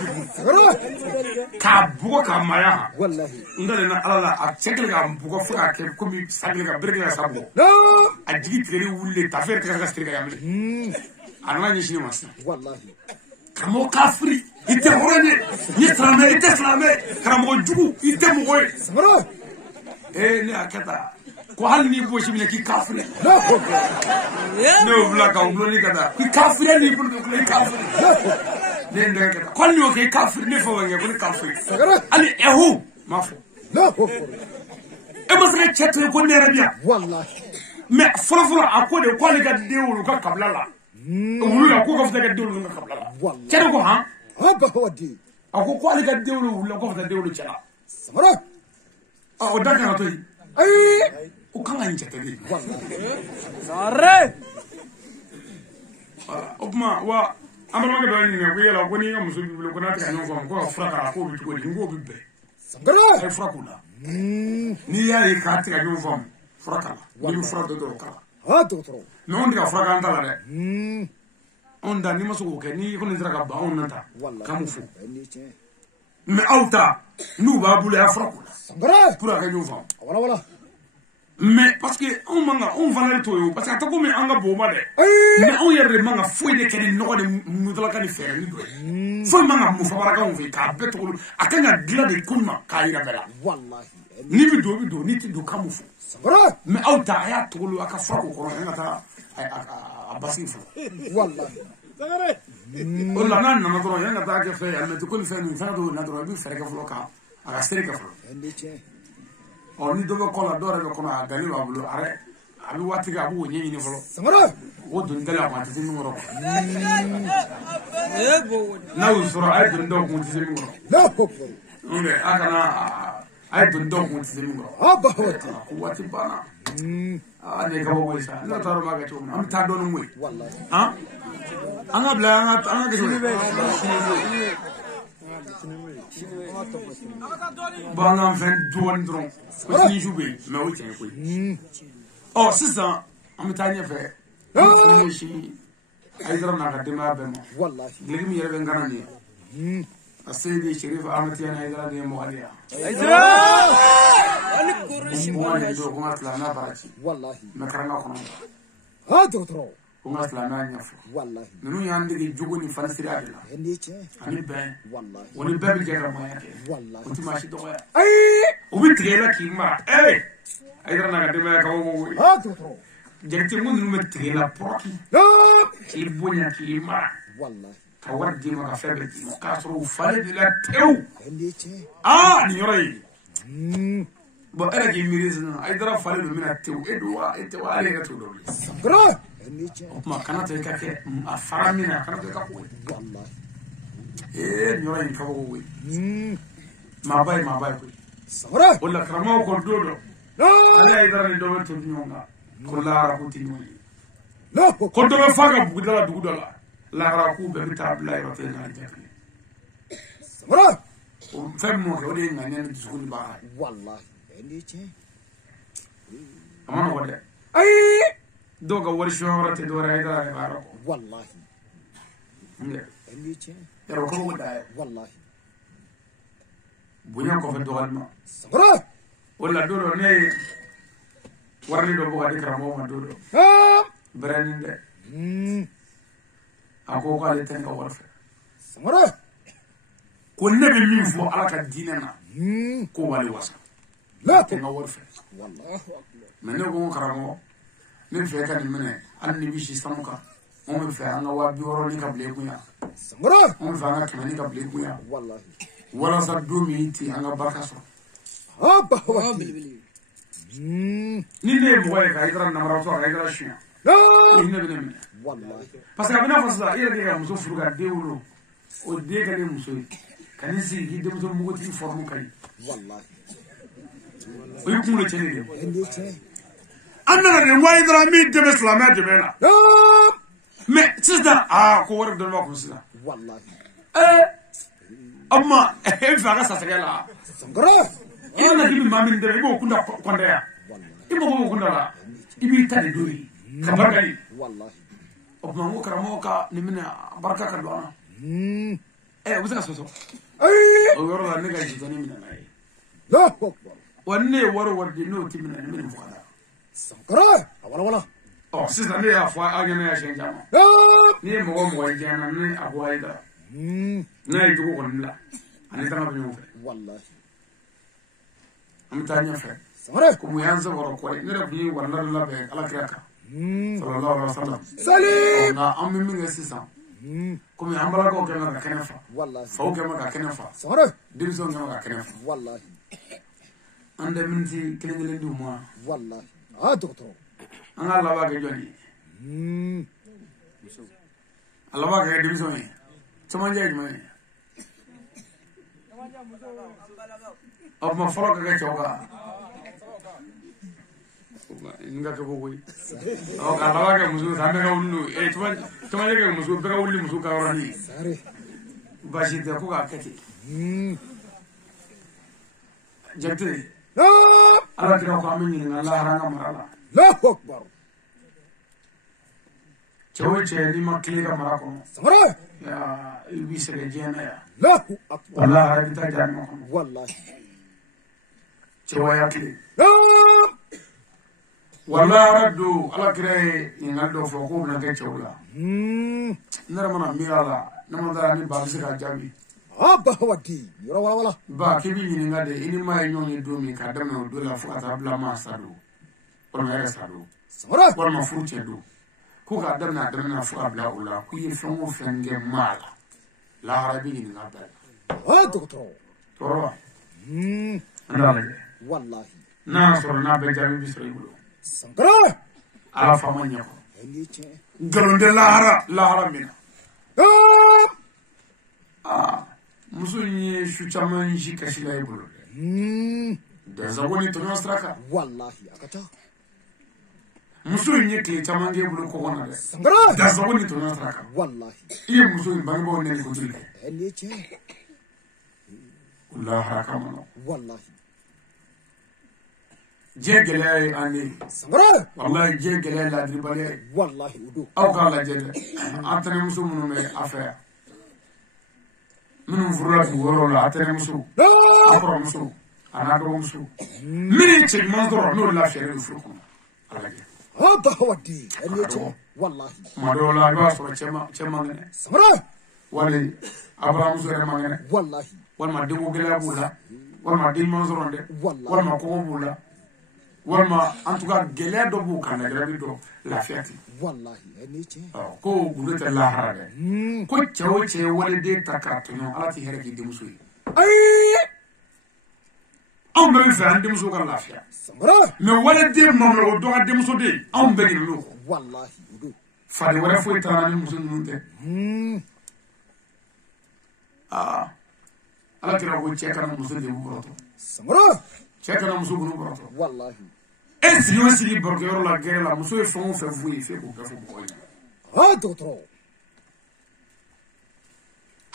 ka bugo ka maya wallahi ngale na alala a chekel ga bugo fuka ke komi sagle ga birga sabo a jigi tere wulle ta fer ka strika yamle anwa ni shini mas wallahi kamo kafri ite horane ni trame ite trame kamo jugu ite moy sabara ni akata ko hal ni bo shimine ki kafri no bla ka ublo ni kada ki kafri ni bul ko ni kafri ne ndeka ko ni o ki kafri ne fo wange ko ni kafri ali ehu mafo no e basre chetre ko ne rabia wallahi mais folo akode ko le ga dewulu ka kabla la wulu ko ko fata dewlu nga kabla wallahi cede ko ha ba wadi ako ko ali ga dewlu wulu ko fata dewlu cela sabara o daga to yi ay o kanga ni cede wallahi sare o ma wa amama ga do ni ne ko yela ko ni nga musu bi ko na ta kan ko fraka ko bi ko ni ngo bi be sabara ay frakula ni yari ka ta kan fam fraka ni fraka do ka ha docteur non diga fraka anda la de onda ni maso ke ni ko ni tra ka ba on nanta kamu fu me auta nu ba bulu ya fraka sabara pour ka ñu fam wala wala mais parce que on va le toyo parce que tako me anga boma de mais on yere manga foi de kene no de mudala kan faire ni do foi manga mu fa baraka on fi ka beto akanya gila de kunma ka ira bela wallahi ni bido ni ti do kamu fu sabara mais auta ya tulu aka frako ko ngata abasi fu wallahi sagare wala nan na madro ya ngata ke fe ya meto kun fe ni fa do na do bi fere ka floka aga stere ka flo oni dogo kola dore be kono agani babulu are abi wati ga bu nyi ni folo samara o dun dala ma tin numero na usura ay dun do ko tin numero la ko onde akana ay dun do ko tin numero aba wati wati bana ne ka bo wisa na taro ma ga to am ta do no moy wallahi ha anga bla anga ga Bangam fen duan dron ko ni jube me o tien ko oh sisa am tanya fe ni shi ay dara na kadima be mo wallahi legi mi yere ngana ni asidi sharif amatiana ay dara de mo aliya ay dara ani kurshi mo ne do ko matla na baati wallahi makaranga kono ha docteur ko matla na nyafo wallahi nunu yande di jogoni fansiri adila ani ben wallahi woni bebe jega mo yake wallahi utima shi do ya ay o bitrela ki ma ay dara na kadima ka wo ha docteur jekti mun nu metrela proki ki bunya ki ma wallahi ka wardi ma ka febe ki ka so fale de la tew ni yoray bo era ki mirizna ay dara fale do mina tew edwa etwa ale ga to do bro ma kana te ka ke a faramina kana te ka ko wallahi ni yoray ka wo ma bay ko samara wala karamo ko dodo ala idara ni do to nyonga ko lara ko tinoni la ko do faga bugdala dugudala la ra ku be tabla yo te na jakni samara fem mo ko de ngane ni sukuni ba wallahi ndi che amana wode ay doga wari shawara te do ra idara ba ro wallahi ndi che yaro ko wada wallahi bunya ko fe dogal ma samara wala dodo ne warni do bo adi karamo ma dodo bereninde ako ko ale tan ko warfe samara ko nabi min fo ala ka dinana ko wali wasa la tan ko warfe wallahi men ko karamo ne fe kan mene anni bi shi samuka on fe anga wa bi woro ni ka ble kunya samara on fa anga kemani ka ble kunya wallahi wala sa dumi ti anga barka so aba wa ni ne mo ka idra na mara so ka idra shi ni ne bene wallahi parce que abina fasa ira de muso furuga dewlo o de ka le muso kanisi gi de muso mo ti formu kai wallahi o yi kulo chene de ndi che anna ne mo idra mi de islama de bena mais sida ko war de ma ko sida wallahi amma fa ga sa sagala samara ina gibi mamin de ibo kunda konda ya ibo ko kunda la ibi tani dori kabargai wallahi amma mo karamo ka ni mina barka ka dona wusa so ay o yoro la ne ga jitani mina nai la akbar wanne war di no ti mina ni mina fukada samara wala o sisa ne ya fa agene ya shenjama ni mo jana ni akwaida na yi dugo kon la ani tanga bi mo fe wallahi am tanya fe samara ko mu yanza woro ko ni rab ni wala la be ala kiraka sallallahu alaihi wasallam salim na am mi ngi sisa ko mi ambala ko kema ka kenefa wallahi faw kema ka kenefa samara dimso kema ka kenefa wallahi ande minti kelengelen du mo wallahi doctor anga la ba ke joni ala ba ke dimso ni sama njaay ma ni ab ma folo ka choga nga ko boy o ka la ba ke musu sa me ka wulu tuma ke musu be ka wulu musu ka rani sare bashi de ko ka kete jate ala kira ko amin ni Allah haranga marala la akbar chewe ni makli ka marako samara ya ibi sere jena ya la akbar Allah harita janno wallahi chewe ya kli wala raddu ala kira ingaldo fo ko na ke chewla ndara mana mirala namada ni balsi ka jabi aba wadi yoro wala ba kibi ni ngade ini ma nyoni domi ka dame o dola fu ata bla ma sadu on ya sadu samara wala ma fu chedu ko ka damna fu abla ula ku yi fengo fenge mala la harabi ni ngada doctor toro ndale wallahi na soro na be jabi bisri bulo samara ala famanya ko ndi che galonde lahara mina muso ye shu chaman shi kashi la ibolo da zaboni to nostraka wallahi akata muso ye kle chaman ge ibolo ko wona de samara da zaboni to nostraka wallahi iye muso bango ne ko dile ndi che lahara kamano wallahi jegele ani samara wallahi jegele la dribale wallahi udu aw ka la jele atane muso munu me affaire minnu furula dugu wɛrɛw la a tɛ ne muso a kɔrɔ muso a n'a dɔgɔmuso min cɛ ɲuman dɔrɔn n'o lafiyalen don furu kɔnɔ a lajɛ aba wadi ndi che wallahi tuma dɔw la i b'a sɔrɔ cɛ man kɛnɛ samara wali a baramuso yɛrɛ man kɛnɛ wallahi walima denko gɛlɛya b'u la walima den ɲuman sɔrɔ dɛ walima kɔngɔ b'u la walima en tout cas gɛlɛya dɔ b'u kan gɛlɛya bɛ dɔn lafiya tɛ wallahi ndi che ko gundo tɛ lahara dɛ ko cɛ o cɛ ye waliden ta k'a tɔɲɔ ala tɛ hɛrɛ k'i denmuso ye anw bɛɛ bɛ fɛ an denmuso ka lafiya samara mais waliden mamla o dɔgɔ denmuso de anw bɛɛ de n'o wallahi udu fari wɛrɛ foyi t'an ni muso ninnu tɛ ala kira ko cɛ kana muso de bɔrɔtɔ samara cɛ kana muso bunu bɔrɔtɔ wallahi sigi o sigi barokɛyɔrɔ la gɛrɛ la muso ye fɛn o fɛn f'u ye f'e k'o bɛɛ fɔ mɔgɔw ɲɛna dɔgɔtɔrɔ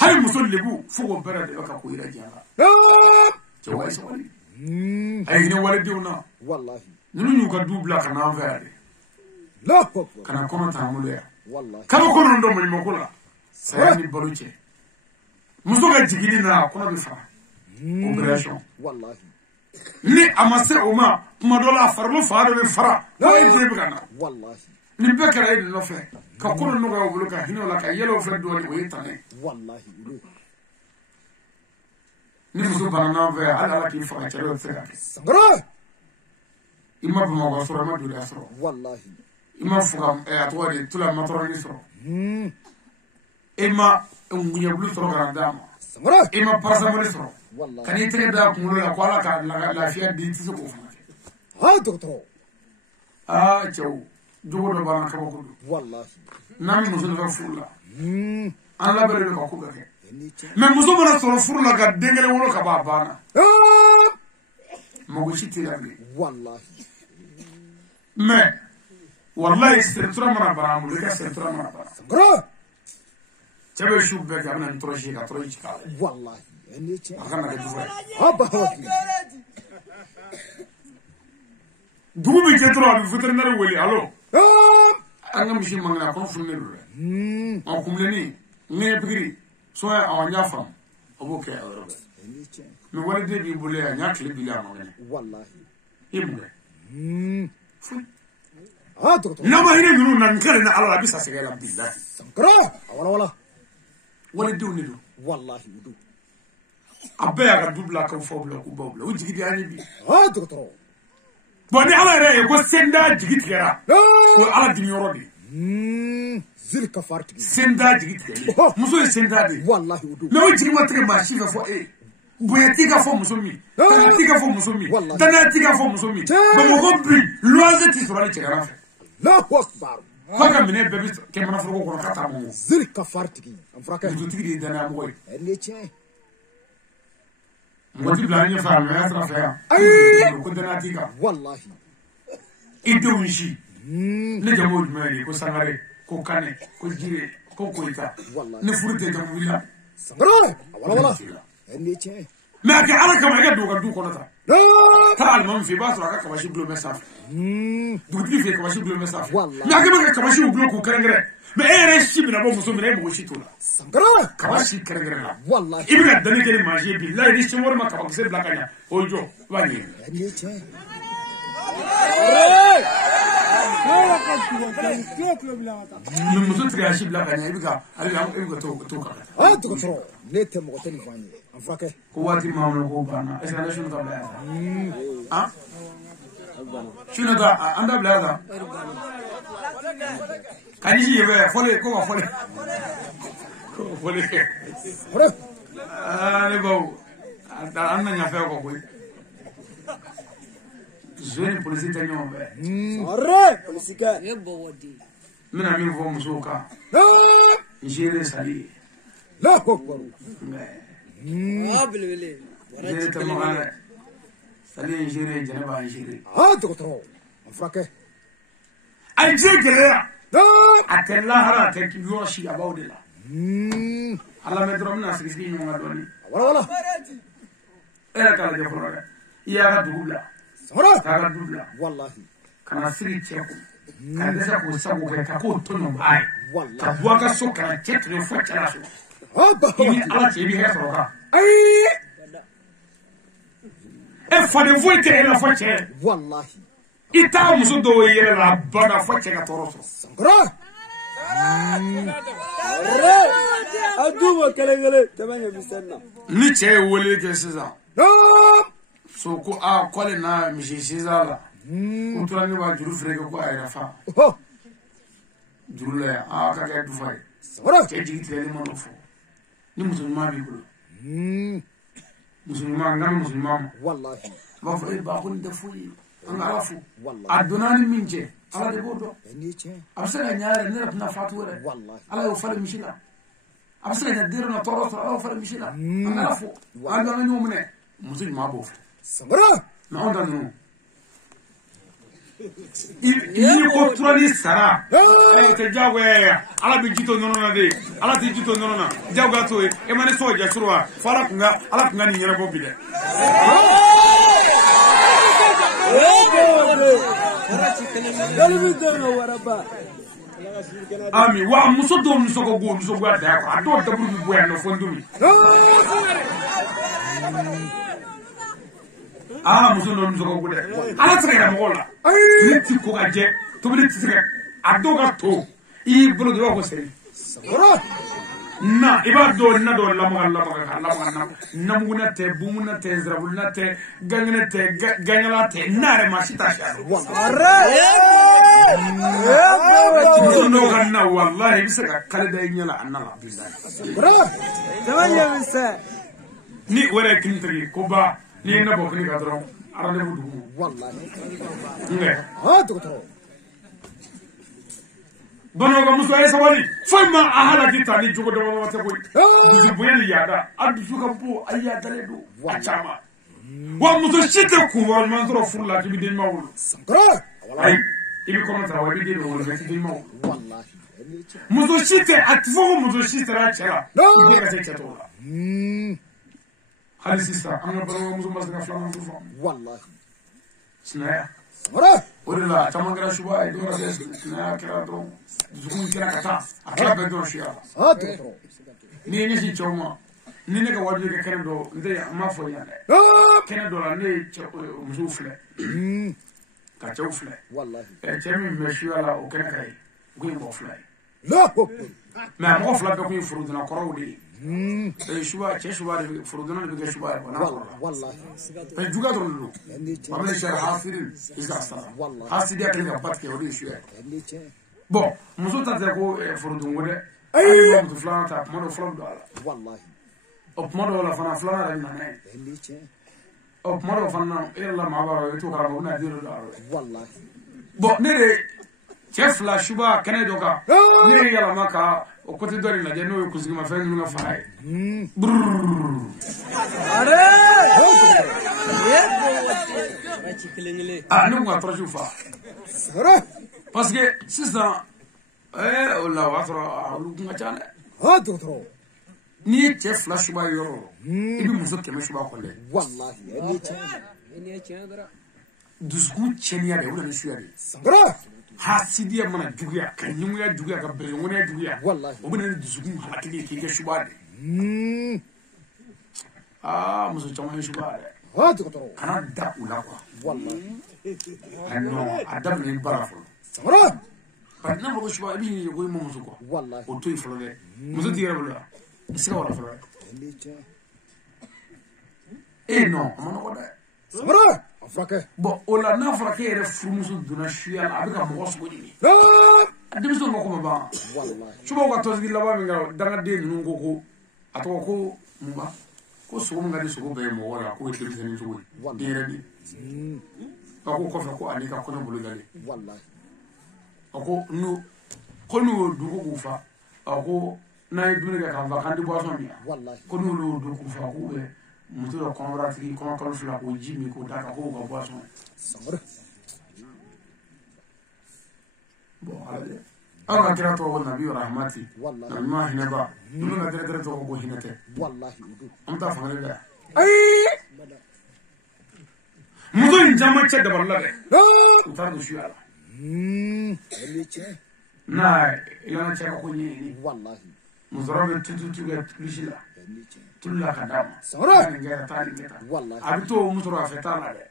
hali muso lebu fo k'o bɛɛ de bɛ ka ko yɛrɛ diya la cɛ wa sabali a ye hinɛ walidenw na wallahi ninnu y'u ka du bila ka n'an fɛ yan de ka na kɔnɔ t'an bolo yan kaba kɔnɔ dɔ maɲumako la saya ni balo cɛ muso ka jigini na kɔnɔ bɛ fara opération ni a ma se o ma kuma dɔ la farikolo fa dɔ bɛ fara n'o ye den bɛ ka na nin bɛɛ kɛra e nɔfɛ ka kɔnɔ nɔgɔya u bolo ka hinɛ o la ka yɛlɛ o fɛ dɔɔnin o ye tane ni muso bana n'an fɛ hali ala k'i faga cɛ dɔ bɛ se ka kɛ i ma bamakɔ sɔrɔ i ma doliya sɔrɔ i ma fuga a tɔgɔ de tula matɔrɔni sɔrɔ i ma ŋuɲɛbulu sɔrɔ ka d'a ma i ma parasamɔli sɔrɔ ka n'i tɛgɛ da kunkolo la ko ala ka lafiya di i tɛ se k'o fana kɛ dɔgɔtɔrɔ cɛw jogo dɔ b'an na kabako don n'an bɛ muso dɔ fɛ furu la an labɛnnen don ka ko bɛɛ kɛ mɛ muso mana sɔrɔ furu la ka den kelen wolo ka bɔ a banna mako si tɛ la bilen mɛ walayi sɛntura mana bara an bolo i ka sɛntura mana bara cɛ bɛ su bɛɛ kɛ a bɛ na ni tɔrɔsi ka tɔrɔsi k'a la a kana kɛ jugu ye dugu min kɛ dɔrɔn a bɛ vétérinaire wele alo an ka misi man kɛnɛ a kɔnɔ fununen don dɛ ɔ kunbilenni ŋɛɲɛ pikiri sɔn n y'a faamu a b'o kɛ a yɔrɔ bɛɛ mɛ waliden b'i bolo yan n y'a tile bili a ma kɛnɛ i mun kɛ n'a ma hinɛ ninnu na nin kɛlen na ala la a bɛ sa sɛgɛn la bilahi walidenw de don a bɛɛ y'a ka du bila k'aw faw bila k'u baw bila o jigi de y'an ye bi bon ni ala yɛrɛ ye ko senda jigi tigɛra o ye ala dimi yɔrɔ de ye senda jigi tigɛlen muso ye senda de ye mɛ o jigi ma tigɛ maa si fɛ fɔ e bonya t'i ka fɔ muso min tana t'i ka fɔ muso min danaya t'i ka fɔ muso min bamakɔ bi luwanse t'i sɔrɔ hali cɛgana fɛ f'a ka minɛ bɛɛ bɛ kɛ manaforoko kɔnɔ ka taa mɔgɔ musotigi de ye danaya mɔgɔ ye mɔgɔ ti bila an ɲɛfɛ a lɔya sira fɛ yan ko danaya t'i kan i denw si ne jamu ye jumɛn ye ko sangare ko kane ko jire ko koyita ne furu tɛ jamu wulila mɛ a kɛ ala kama i ka don ka du kɔnɔ ta taa alimami fɛ i b'a sɔrɔ a ka kabasi gulonmɛ sanfɛ dugutigi fɛ kabasi gulonmɛ sanfɛ mɛ a kɛ bɛ ka kabasiw gulon k'u kɛrɛnkɛrɛn mɛ e yɛrɛ si bɛna bɔ muso min na e mɔgɔ si t'o la kabasi kɛrɛnkɛrɛn la i bɛ ka danni kɛ ni mansin bi layi ni senkɔrɔ ma kabakisɛ bila ka ɲa o jɔ i b'a ɲɛ mɛ muso tigɛ a si bila ka ɲa i bɛ ka t'o kan ne tɛ mɔgɔ tɛ nin fɔ an ye an furakɛ ko waati maa min ko banna est-ce que ale sunu ka bila yan han sunu ta an da bila yan ka ni si ye bɛ fɔle ko ka fɔle ko fɔle ne baw an na ɲafɛ kɔ koyi zone ni polisi tɛ ɲɔgɔn fɛ polisikɛ n bɛna min fɔ musow kan n seere sali la ko Jere tɛ makan dɛ sali ye jere jɛnɛba ye jere dɔgɔtɔrɔ an furakɛ a ye jere gɛlɛya a tɛ lahara a tɛ yɔrɔ si a b'aw de la ala mɛ dɔrɔn bɛna sigi sigi ɲɔgɔn kan dɔɔnin e yɛrɛ k'a lajɛ fɔlɔ dɛ i y'a ka dugu bila k'a ka du bila ka na sigi cɛ kun ka dɛsɛ k'o sago kɛ ka k'o tɔɲɔ b'a ye ka bɔ a ka so ka na cɛ tigɛ fo cɛ la so i ni ala cɛ i bɛ hɛrɛ sɔrɔ kan e faden foyi tɛ e la fɔ cɛ i t'a muso dɔw ye yɛrɛ la bada fɔ cɛ ka tɔɔrɔ sɔrɔ ni cɛ ye weleli kɛ sisan so ko k'ale na misi sisan la ko tora ne b'a juru feere kɛ ko a yɛrɛ fa juru la yan ka kɛ dufa ye cɛ jigi tigɛli ma n'o fɔ ni muso ɲuman b'i bolo muso ɲuman n ka muso ɲuman ma b'a fɔ e ba ko nin tɛ foyi ye an ka ala fo a donna ni min cɛ ala de b'o dɔn a bɛ se ka ɲa yɛrɛ ne yɛrɛ tɛna fatu yɛrɛ ala y'o falen misi la abasala ya dero na toro so fara mishila ana fo anda na nyumne musin ma bo samara na onda no il ko turani sara te jawe ala bi jito nono na de ala ti jito nono na jawga to e mane so ja surwa fara kunga ala kunga ni nyere bo bide ami wa muso do muso ko go muso gwa da ko ado da buru bu ya no fondumi muso do muso ko go de ala tsere mo la ni ti ko ga je to bi ti tsere ado ga to I bulu do ko seri na iba do na do la mo na muna te bumuna te zrabulna te gangna te gangala te nare masita sha no ganna wallahi bisa kala da nyala annala billahi tamanya bisa ni wala kintri ko ba ni na bok ni gadro arane bu dugu wallahi ne doctor Bonoga muso ay sawali fama ahala kitani jogo do wata boy du boyel yada adu suka bo ayya dale do achama wa muso shite ku wal manzuro fulla tibi de mawul ay ibi kono tra wa bi de wol be tibi mawul wallahi muso shite atfo muso shite ra chela ko ka se cheto hali sista amna bonoga muso masna flam muso wallahi snaya samara ورلا تمانغرا شوبا يدور اساس نا كرا دو زكون كرا كتا اكلا بدو شيا doctor ni ni si choma ni ne ka wadi ke kene do ndey ma fo yande kene do la ne musufle ka chofle wallahi e chemi meshu ala o kene kay guin mo fly la ko ma mo fly ko yin furu dina koro di e shuba che shuba de furu dina de ke shuba ko na wallahi e juga do lu amle shar hafirin isa sala hasidi akle ka patke o di shuba bon muso ta ko furu dungode ay mo fly ta mo do fly do ala wallahi op modo la fana flana la nane op modo fana illa ma baro to kara mo na diro da wallahi bo nere chef la shuba kene doka nere yala maka o kote dori la jeno ko sigi ma fe ñu nga faay are nous on trop fa samara parce que c'est ça o la wa tra lu nga chane doctor ni chef la shuba yoro ibi muso keme shuba ko le wallahi dusku chenia de wala ni shuari samara hasidiya mana juguya kan nyumuya juguya ka bere ngone juguya wallahi o bena dusku halakili ke shubade muso chama shubade doctor kana da ula kwa wallahi ano adam ni barafo samara par na mo shubade bi ko mo muso ko wallahi o toy folo de muso tira bula iska wala folo non amana ko da samara afrake bon o la na frake re furumuso duna shuyala abika mo so ni adimiso mo ko ba wallahi suba ko to sigila ba mi ngaro danga de nungo ko ato ko mba ko so ngadi so be mo wala ko tiri tani so dire ni ko fa ko ani ka ko no bulu dali wallahi ko no ko no du ko fa ko na idune ga kan vakandi boisson mi wallahi ko no lo du ko fa ko be mutu do konrati ko ko fla ko jimi ko da ka ko boisson samara bon ale Allah kira to wannan biyu rahmati wallahi amma hina ba dun na dare to ko hinate wallahi udu amta fa ne muzo njama che da balla de utar do shiala na ila che ko ni wallahi muzo rabe tutu ga lishila tulla kadama samara ngara tali ngeta wallahi abito muzo ra fetala de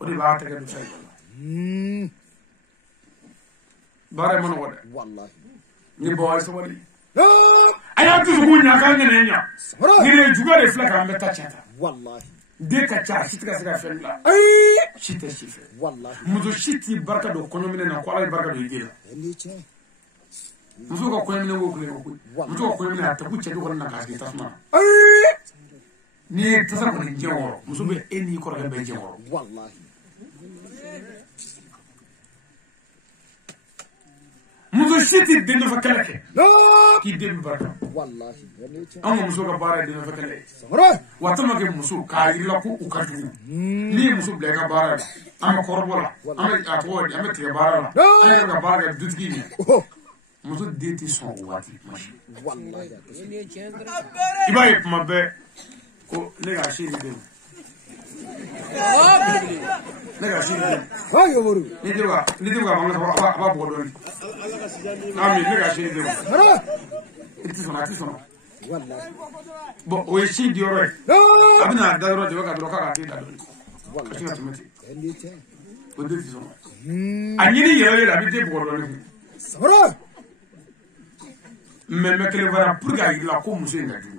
o de ba ta ga do sai bare mono wode wallahi ni boy so wadi aya tu gunya kan ne nya ni ne juga de flaka am ta chata wallahi de ka cha sitka sika fenla shite shife wallahi muzo shiti barka do kono mine na ko ala barka do yidira muzo ko kono mine wo ko muzo ko kono mine ta ku che do ko na ka ta tasma ni tasar ko ni jewo muzo be eni ko be jewo wallahi muzo shiti de no fa kalake ki de barka an ka muso ka baara ye denfɛ kɛlɛ ye wa tellement que muso k'a yirila ko u ka jugu n'i ye muso bila i ka baara la an bɛ kɔrɔbɔ la an bɛ a tɔgɔ di an bɛ tigɛ baara la an yɛrɛ ka baara kɛ dutigi ye muso den tɛ sɔn o waati i b'a ye tuma bɛɛ ko ne ka si ni den ne ka si ni den ni den ka mankan sɔrɔ a b'a bugɔ dɔɔnin ami ne ka si ni den i tɛ sɔn a tɛ sɔn bon o ye si di yɔrɔ ye a bɛna da yɔrɔ de ka dɔrɔn k'a ka den da dɔɔnin ka sin ka tɛmɛ ten o den tɛ sɔn a ɲini yɛrɛ yɛrɛ a bɛ den bugɔ dɔɔnin mais kelen fana pour que a yirala ko muso in ka jugu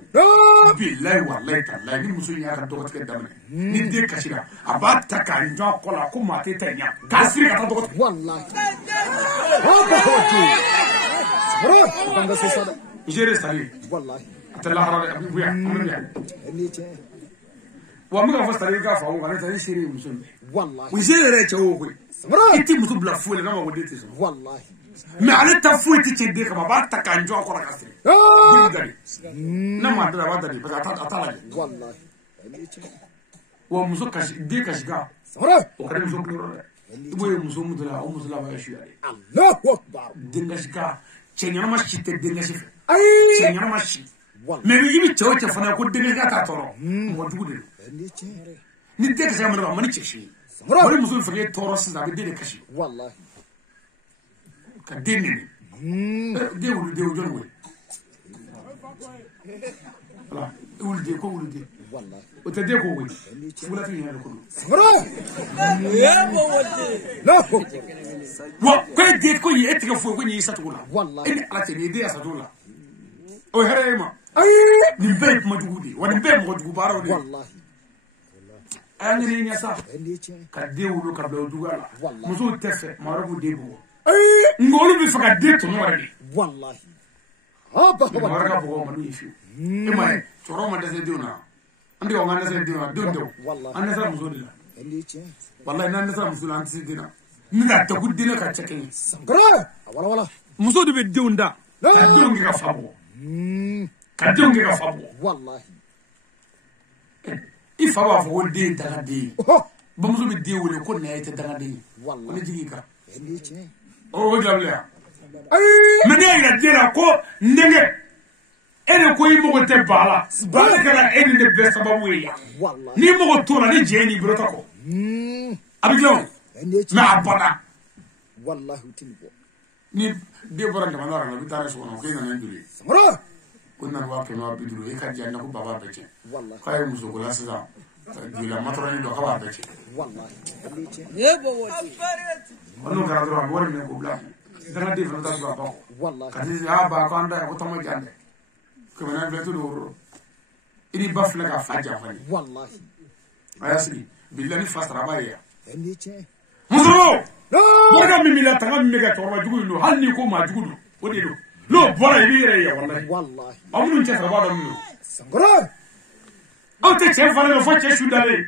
bilayi walayi talayi ni muso in y'a ka dɔgɔtigɛ daminɛ ni den kasira a b'a ta k'a ɲɔgɔn kɔ la ko maa tɛ ɲa k'a siri ka taa dɔgɔtigɛ géré sali a tɛ lahara dɛ a bɛ bonya an bɛ yan wa n bɛ ka fɔ sali k'a fa o kan ne tɛ ne seri ye muso in o géré yɛrɛ ye cɛ o koyi i tɛ muso bila foyi la n'a ma ko den tɛ sɔn mais ale ta foyi tɛ cɛ den kama a b'a ta k'a jɔ a kɔrɔ ka siri den dali n'a ma dali a b'a dali parce que a t'a lajɛ wa muso kasi den kasi kan o ka di muso kuliyɔrɔ dɛ i b'o ye muso mun la o muso la b'a ye suya de den kasi kan cɛ ɲɛnama si tɛ den kasi fɛ cɛ ɲɛnama si mais i bɛ cɛ o cɛ fana ko den kasi kan t'a tɔɔrɔ mɔgɔ jugu de don ni den kasi ka mɛnɛ a man ni cɛ si ye o ni muso fɛ k'e tɔɔrɔ sisan a bɛ den de kasi ka den neni den wulu den o jɔni koyi voilà wulu den ko wulu den o tɛ den ko koyi fugulatigi yɛrɛ de ko don wa ko e den ko e tigɛ foyi ko nin y'i sacogo la e ni ala cɛ nin ye den y'a sacogo la o ye hɛrɛ ye ma nin bɛɛ ye kuma jugu de ye wa nin bɛɛ ye mɔgɔ jugu baaraw de ye a y'a ɲini i ɲɛ sa ka den wolo ka bila o juguya la musow tɛ fɛ maa wɛrɛ b'u den bugɔ nka olu bɛ fɛ ka den tɔmɔ wɛrɛ de maa wɛrɛ ka bugɔ ma n'u ye fiyewu e ma ye cɛkɔrɔba ma dɛsɛ denw na an tɛ ka an dɛsɛ denw na denw tɛ an dɛsɛra muso de la walayi n'an dɛsɛra muso la an tɛ se den na ni ka tɛgu den ka cɛ kelen muso de bɛ denw da ka denw kɛ ka fa bugɔ ka denw kɛ ka fa bugɔ i fa b'a fɔ ko den ye dangaden ye bamuso bɛ den wele ko nɛgɛ tɛ dangaden ye ko ne jigi kan o jaabi yan mais ne yɛrɛ den na ko n denkɛ e de ko i mago tɛ ba la ba de kɛra e ni ne bɛɛ sababu ye yan n'i mago t'o la ni jɛ n'i bolo ta kɔ a bɛ dilan o mais a banna ni den bɔra jamana la i bɛ taa so kɔnɔ k'e nana n joli ko n nana 150 e ka diya n na ko baba bɛɛ cɛ k'a ye muso ko la sisan jolila matɔrɔni dɔ k'a b'a bɛɛ cɛ n'o kɛra dɔrɔn a bɛ wari minɛ k'o bila dangaden fana ta sɔrɔ a ba kɔ ka t'i a ba ko an da yan ko tɔmɔ jan dɛ kɛmɛ naani filɛ to don woro i ni ba filɛ ka fa janfa ye a y'a sigi bilahi ni fa sara a b'a ye yan muso barika min b'i la tanga min bɛ kɛ cɛkɔrɔba jugu in don hali n'i ko maa jugu don o de don n'o bɔra i b'i yɛrɛ ye walahi aw minnu cɛ sara b'a dɔn min don aw tɛ cɛ falen don fo cɛ su dalen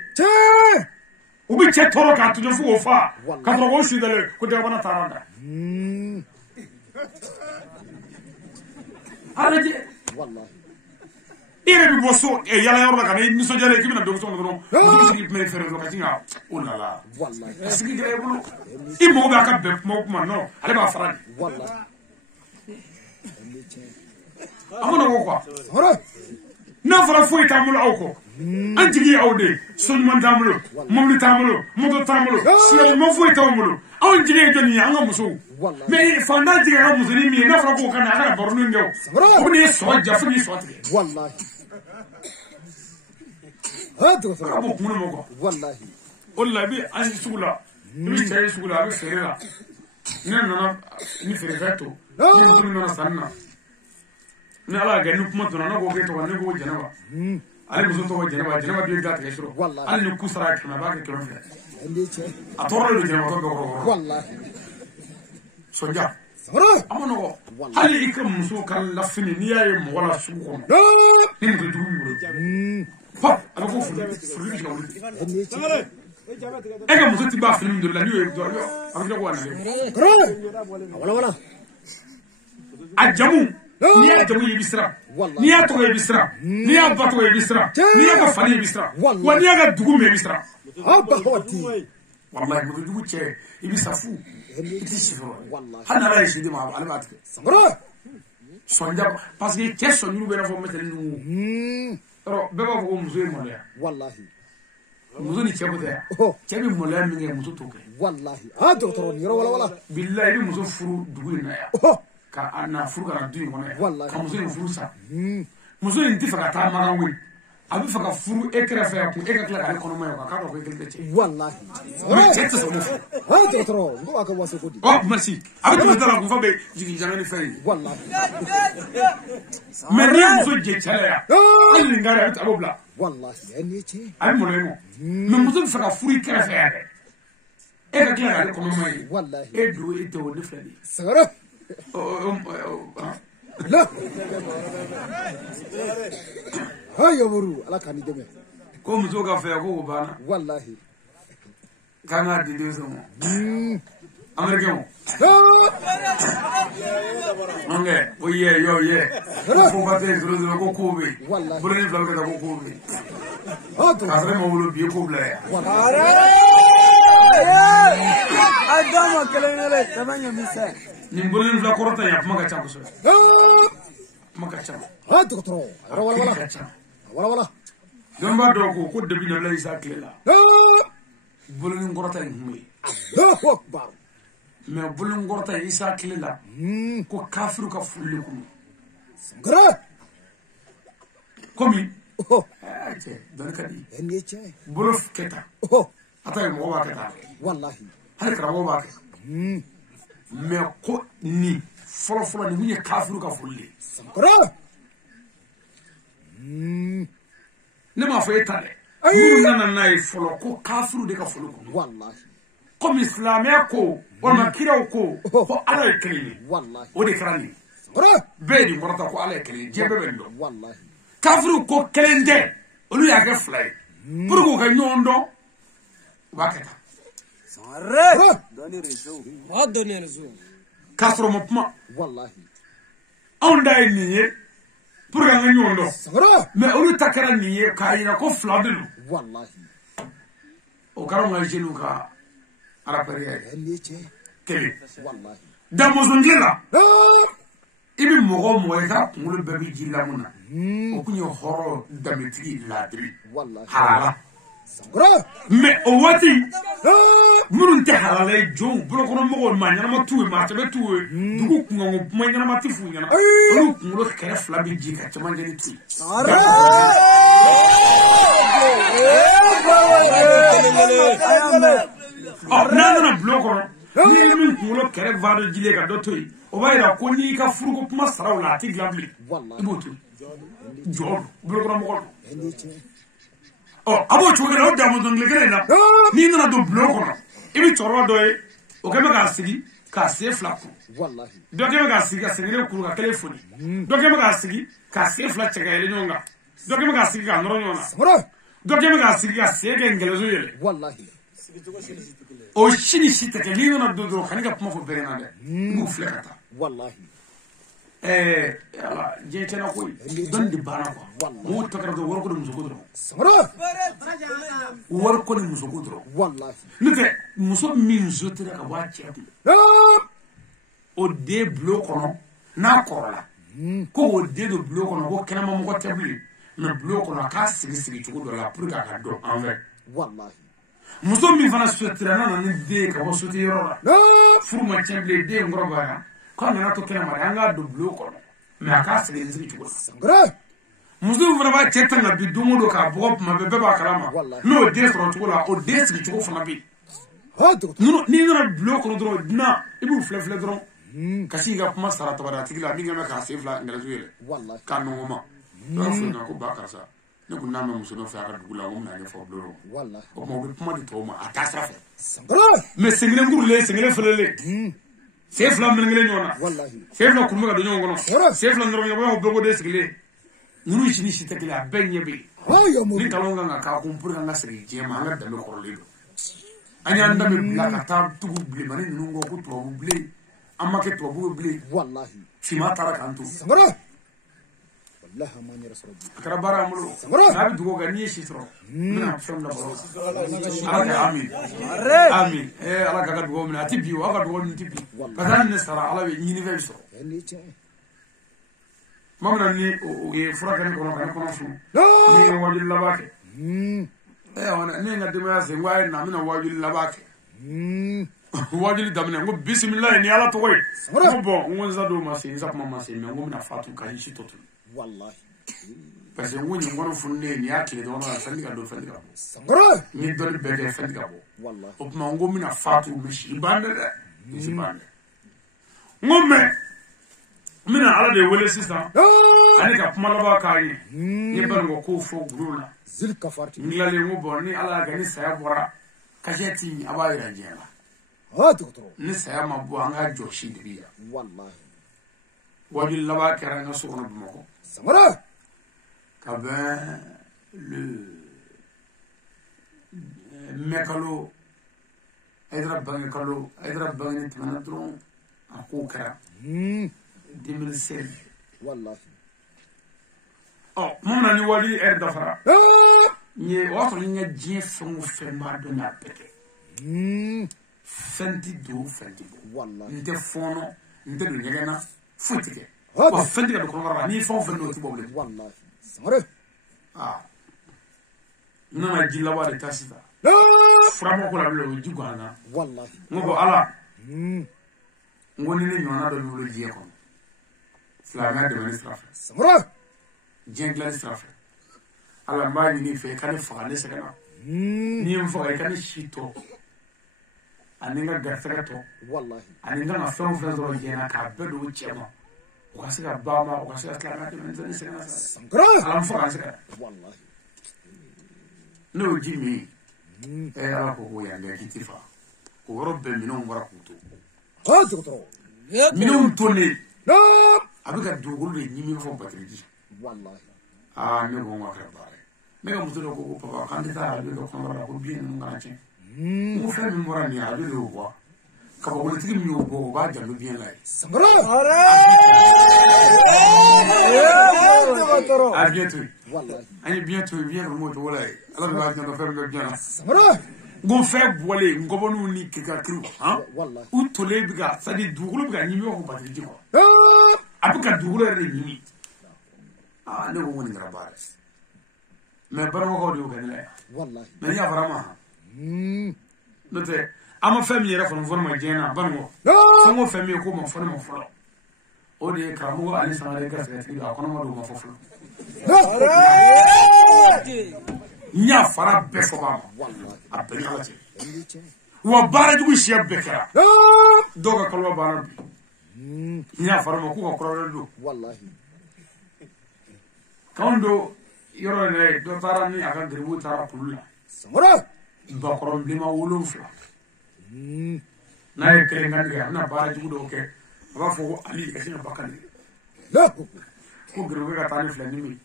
u bɛ cɛ tɔɔrɔ k'a tujɛ fo k'o fa ka sɔrɔ k'o su dalen ko dagabana taara da a lajɛ i yɛrɛ bɛ bɔ so yala yɔrɔ la ka na i nisɔndiyalen k'i bɛna denmuso kɔnɔ dɔrɔn musotigi tun bɛ fɛɛrɛ dɔrɔn ka sin ka o nala ka sigi gɛlɛya i bolo i mago b'a ka bɛn kuma o kuma non ale b'a fara de a ma nɔgɔ quoi n'a fɔra foyi t'an bolo aw kɔ an jigi ye aw de ye so ɲuman t'an bolo mobili t'an bolo moto t'an bolo siya ɲuman foyi t'anw bolo anw jigi ye jɔnni ye an ka musow mais fantan jigi ka musonin min ye n'a fɔra k'o ka na a ka baronin kɛ o ni ye sɔgɔ ja fo k'i sɔ tigɛ a ka bɔ kunkolo ma quoi o de la i bɛ an ye sugu la i bɛ cɛ ye sugu la a bɛ feere la ne nana ni feerefɛn to ni muso min nana sanni na ni ala y'a kɛ ni kuma donna ne ko k'e tɔgɔ ne ko Jɛnɛba ale muso tɔgɔ Jɛnɛba Jɛnɛba dun ye da tigɛ sɔrɔ hali ni ku sara 100 a b'a kɛ 100 a tɔɔrɔlen don Jɛnɛba tɔ bɛɛ kɔrɔ sɔnja a ma nɔgɔ hali i ka muso ka lafini n'i y'a ye mɔgɔ la sugu kɔnɔ ni muso jugu b'i bolo pap a bɛ ko furu bɛ se ka wuli e ka muso ti b'a fini min don la n'o ye dɔ a bɛ kɛ ko a nalen a jamu ni ya jamu yibisra ni ya to yibisra ni ya bato yibisra ni ya ka fani yibisra wa ni ya ka dugu me yibisra abba hoti wallahi mu dugu che yibisa fu iti sifro hana la yidi ma albat sangara sonja parce que question ñu be na fo metel ñu ro be ba ko muso mo le wallahi muso ni chebo de chebi mo le mi ngi muso to ke wallahi docteur ni ro wala billahi muso furu dugu na ya ka ana furu kana du mo ne ka muso ni furu sa muso ni tifa ka ta ma wi abi fa ka furu ekrefe ko e ka kla ka kono ma ka do ko kelke che wallahi mais c'est ça mo docteur ndo aka wase ko di merci abi to dala ko fa be jigi jangani fay wallahi mais ni muso je chala ya ni ngara abi tabobla wallahi eni che abi mo le mo mais muso fa ka furu ekrefe ya de e ka kla ka kono ma wallahi e do e to ne fadi sangara لا هاي يا برو على كان يدمه كم زوجة في أبوه بانا والله كان هادي ديزمو أمريكانو أنجى وياه يو يه كوباتين كروزنا كوكوبي برين فلكة كوكوبي هذا ما هو بيكوبلا أدام كلامي له تمانية مساء نقولين فلا كورتا يا ما كتشام بس ما كتشام ها دكتور ولا دون بعدو كود دبي نبلا يساكلا بولين كورتا يهمي الله أكبر ما بولين كورتا يساكلا كو كافر كفولكم سكرة كومي دون كدي إني بولف كتا أتاي موبا كتا والله هل كرامو باك mais ko ni folo ni huye kafiru ka fulle sankara ne ma fa etale ni nana nay folo ko kafiru de ka folo ko wallahi comme islamia ko o ma kira ko ko ala e kele wallahi o de krani sankara be di morata ko ala e kele jebe bendo wallahi kafiru ko kelende olu ya ke flay pour ko ka nyondo bakata Arre! Doni rezo. Ma doni rezo. Castro mopma. Wallahi. On da niye pour nga nyondo. Sara. Mais on takara niye ka ina ko fladelu. Wallahi. O karo nga jenu ka ala periya. Eliche. Kele. Wallahi. Damo zonglela. Ibi mogo moega ngulu bebi jilla muna. O kunyo horo damitri ladri. Wallahi. Halala. Sara. Mais o wati murun te halala jo bro kono mo ma nyana ma tuwe ma tebe tuwe dugu kunga mo ma nyana ma tifu nyana olu kungo kere fla bi jika chama jeni tu na blo kono ni min kungo kere vado jile ka dotoi o ba ira ko ni ka furu ko kuma saraw la ti glabli ibotu jo blo kono mo kono abo chogere o damo donglegere na ni na do blo kono ibi choro do e o keme ka sigi ka se flaku wallahi do keme ka sigi ka sigi ku ka telefoni do keme ka sigi ka se flaku chega ele nyonga do keme ka sigi ka noro nyona do keme ka sigi ka se ge ngelezo yele wallahi o shini shite ke ni na do khani ka puma fo bere na de bu flekata wallahi ala je tena ko don di bana ko mo takara do worko do muso do sara worko do muso do wallahi nite muso min zotere ka wa chebu o de blo kono na korola ko o de do blo kono ko kena mo ko tebli na blo kono ka sigi chugo do la pour ka do en vrai wallahi muso min fana zotere na ni de ka o zotere ro la furu ma cheble de ngoro ba ko na to kena ma anga do blo kono mais ka sigi chugo sara muso fana ba cheta na bi dumo do ka bo ma be ba kalama no de so chugo la o de sigi chugo fana bi no ni na blo kono dro na ibu flefle dro kasi ga kuma sara tabara tigila mi ga ka sefla ngala zuele wallahi ka no ma na fu na ko ba karsa ne ku na ma muso no fa ka dugula mo na ne fo blo wallahi o mo be kuma di to ma ata safa sara mais sengile ngurle sengile felele sefla ngele nyona wallahi sefla kuma ga do nyongo no sefla ndro nyongo bo de sengile nunu chini sitakila benye bi ayo mo ni kalonga nga ka kumpura nga seri jema nga dame korole do anya ndame bla ka ta tugu ble mani nungo ko to ble أما كتب أبوه بلي والله فيما ترك أنتو سمرة والله ما نرس ربي أكربارا ملو سمرة نبي دوغا نيشي ترو من أفهم لبرو الله آمين آمين إيه الله كذا دوغا من أتبي وأكذا دوغا من تبي كذا نسرع على ينيفيرسو ما من اللي فرقني كنا شو ني واجد لباك إيه أنا نيجي ندمر سوى نامنا واجد لباك واجد دمنا نقول بسم الله إني على توي نبغى ونزادو ما سين زاب ما سين نقول من أفاتو كهيشي توتو والله بس نقول نقول فني نياكل دونا فندق دول فندق سمرة ندول بدأ فندق والله وبما نقول من أفاتو مش يبان ده مش يبان نقول من على ده ولا سيسا أنا كمال باكاي يبان وكوفو غرونا زل كفارتي نيالي مبوني على كني سيابورا كشتي أباي رجينا دكتور نسيا مبوا عنها جوشي دبيا والله واجي لبا كرنا سونا بمكو سمرة كابا le mekalo ايدرا باني تمنترون اكوكا 2016 والله ممنا ني ولي ار دفرا ني وصل ني جي فمو فما دونا بيتي فنتي دو والله انت فونو انت دو نيغنا فوتيكي وفنتي دو كونغرا ني فون فنو تي بوبلي والله سمرة نما جي لوا دي تاسيتا فرامو كولا بلو جي غانا والله نغو الا ngoni ni nyona do lulo jie ko slamma de ministrafe سمرة jengla ministrafe ala mani ni fe kan fa ne sekana ni mfo e kan shito aninga garsaka to والله aninga na fe mfo do jena ka bedo chema wakasika bama wakasika slamma de ministrafe sekana سمرة ala mfo kan sekana والله no jimi ala ko ya ne kitifa ko robbe minon wara kuto دكتور minon toni نعم abika dugul de nyimi fo batriji والله ne ko ngaka bare me ga mutudo ko papa kandita abi ko ngara ko bien ngara chen mo fe mi mora ni abi do ko ka ba woni tigi mi ko ba jalu bien lai سمرة دكتور a bientôt والله ani bientôt bien mo to wala ala ba jando fer be bien سمرة go fe bolé ngobonu ni kika kru hein والله u tole biga sadi dugul biga nyimi ko batriji ko نعم abika dugul re nyimi ne ko woni ngara bare me barmo ko do kan la والله me ya farama note ama fami yere fon fon ma jena bango نعم fango fami ko ma fon ma folo o de karamu ali sama de gasga ti da kono ma do ma foflo nya fara be fo ba والله abeni alati wa bara jugu shiya bekara نعم doga kalwa bara bi nya fara ma ku ko koro do والله kawndo yoro ne do tara ni aka gribu tara pulla سمرة ba korom lima wolum fla na e kere ngandga na bara jugu do ke ba fo ali kasi na bakani لا ko gribu ga tani fla ni mi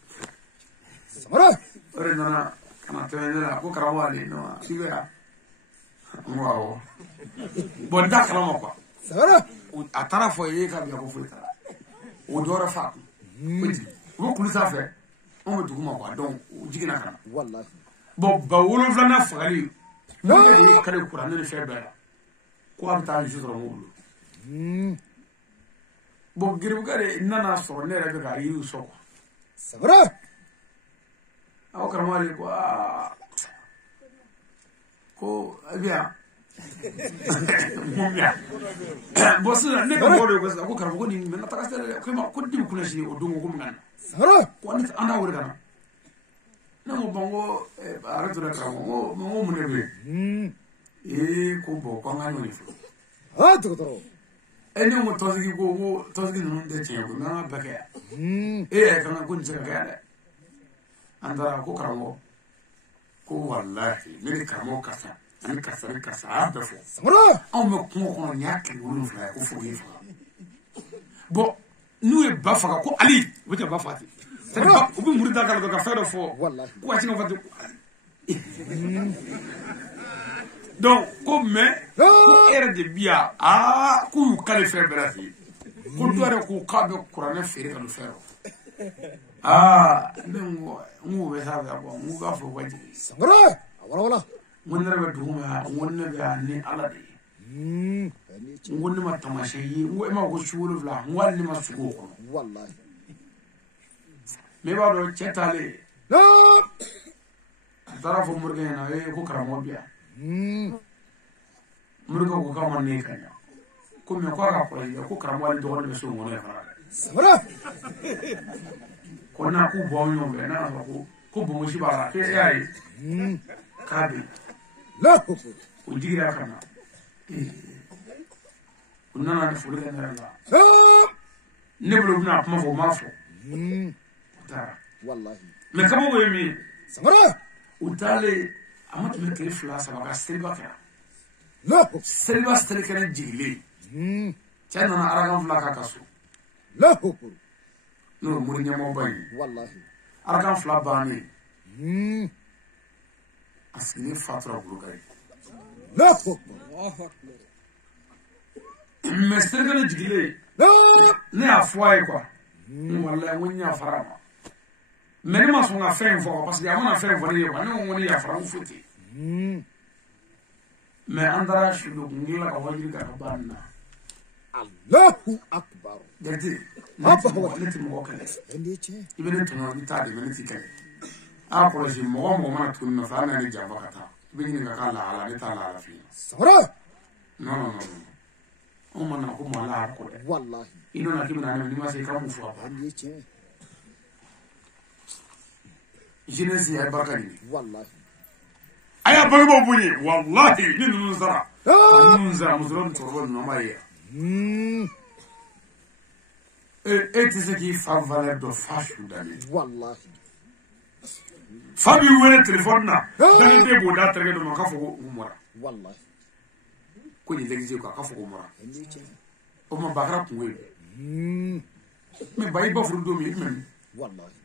سمرة ore nana kana tenela ko karawali no sibera wow bon da kala mo ko سمرة atara fo ye ka bi ko fo tara o dora fa ko kulu sa fe on me duguma ko donc jigina kana والله bon ba wolo flana fagali mo ye kale qur'an ne fe bela ko abta jidro mo bon gribu gare nana so ne rebe ga yi so ko سمرة aw karamali ko abia mumya bosu ne ko bodo ko karamo ko ni men ta kasere ko ma ko dim kuna shi o dungo ko ngana سمرة ko ni anda wuri kana na mo bongo ara to karamo mo mo ne be ko bo ko ngani ni fu دكتور eni mo tozigi ko tozigi no de tiya ko na baka kana ko ni ka ya andara ko karamo ko wallahi ne karamo kasa ani kasa abafo سمرة aw me ko ko nyaki wulu fa ko fo yi fa bo nu e ba fa ko ali wo te ba fati te ba o bi muri da ka fa do fo والله ko ati no fa donc ko mais ko ere de bia ku kale fe berati ko dore ku ka be qur'an fere kan fero ngu be sa ba ngu ga fo waji sangara wala mun rabe duma wonna be ni ala de ngonni ma tamashe yi ngu e ma ko shuru fla ngwalli ma suko ko wallahi me ba do chetale la tara fo murgena ko karamo biya murga ko kama ne kanya ko me ko ra ko ya ko karamo ali do ne so ngone fara sangara ko na ku bo nyo be na ko bo mo shi bara ke yayi kabe la ko digira kana unana ne fulu ga ngara ne bulu na kuma fo mafo tara wallahi me kama wo mi sangara utale amatu me kele fula sabaga selba kara la selba stel kana jigile chana na aragan fula ka kaso la no muri nyamo bayi wallahi aragan fula bani asini fatra bulugari la me stel kana jigile ne afwaye kwa wallahi wonya farama mais ma son affaire fort parce que amana affaire voler quoi non on y a franc fouti mais andara shulu ngila ka wajiri ka banna Allahu akbar dadi apa ho neti mo kale ndiche ibene tuno bitade meneti kale a ko ji mo ma tun na fa na ni jamba kata ibene ka kala ala ni tala ala fi sangara non o mana ko mala ko de wallahi ino na kimna ni ma se ka mu fa ndiche jeunesse ya bakari wallahi aya bagbo bunyi wallahi ni nunzara nunzara muzron torbon no maria et c'est qui fa valeur de fashu dali wallahi fabi wele telephone na dali be bo da terge do ka fo umura wallahi ko ni legije ko ka fo umura ndiche o ma bakara kunwe me bayi ba furu do mi men wallahi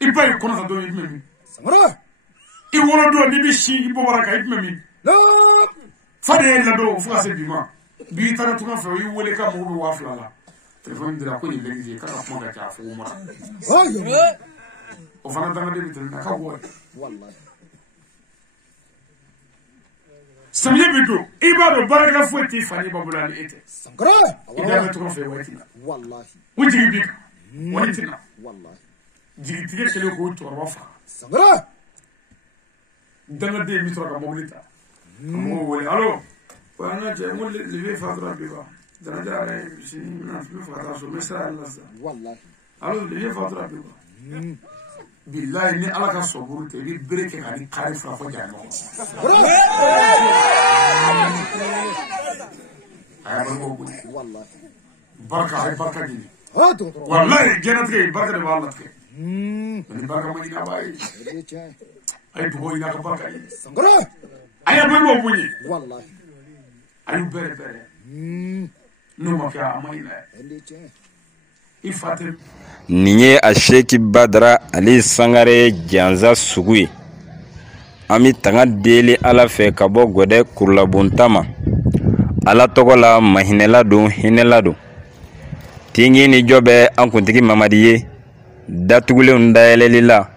ibai kono sa do mi men sangara I wolo do ni bi shi ibo baraka ibme mi la fade la do fu ase bima bi tara tuma fe yi wole ka mo be wa flala telefon dira ko ni legije ka ko ga ta fu umura o fana tanga de bitel na ka wo wallahi samye bido ibado baraka fu ti fani babulani ete sangara ida me to fe watina wallahi wujiri bi watina wallahi jigi tige kele ko to wa fa sangara danga de mi to ka mobilita mo wole allo wa na je mo le ve fatra bi ba dana jare si na fi fatra so mesra Allah sa wallahi allo le ve fatra bi ba billahi ni ala ka soburu te bi breke ka ni kare fa fo jamo ay ba mo bu wallahi barka ay barka ni hado wallahi jannat ke barka de wallah ke ni barka ma ni abay ndiche ay dugo ina ka barka ni sangara ay ba mo bu ni wallahi ay bere bere no ma ka amayna ndiche ifate nin ye a Sheikh Badara Ali Sangare janza sugu ye an bɛ tanga deli ala fɛ ka bɔ gɔdɛ kurulabuntama ala tɔgɔ la mahinɛla don hinɛla don tingi ni jɔ bɛ an kuntigi Mamadi ye datugulenw dayɛlɛli la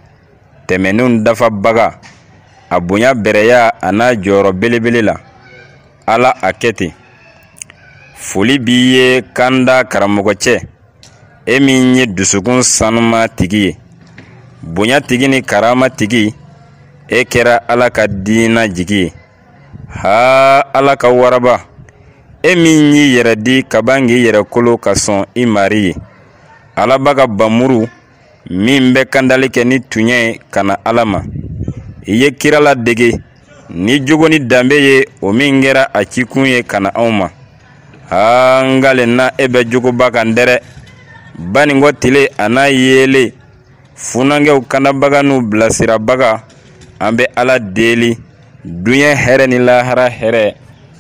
tɛmɛnenw dafabaga a bonya bɛrɛya a n'a jɔyɔrɔ belebele la ala a kɛ ten foli b'i ye kanda karamɔgɔ cɛ e min ye dusukun sanuma tigi ye bonya tigi ni karama tigi e kɛra ala ka diina jigi ye ha ala ka waraba e min y'i yɛrɛ di ka ban k'i yɛrɛ kolo ka sɔn i mari ye alaba ka bamuru min bɛ kandali kɛ ni tuɲɛ ye ka na ala ma i ye kira la dege ni jogo ni danbe ye o min kɛra a cikun ye ka na anw ma ha ngale na e bɛ jogoba kan dɛrɛ baningo tile a n'a yele funangew kanabaga n'u bilasirabaga an bɛ ala deli duɲɛ hɛrɛ ni lahara hɛrɛ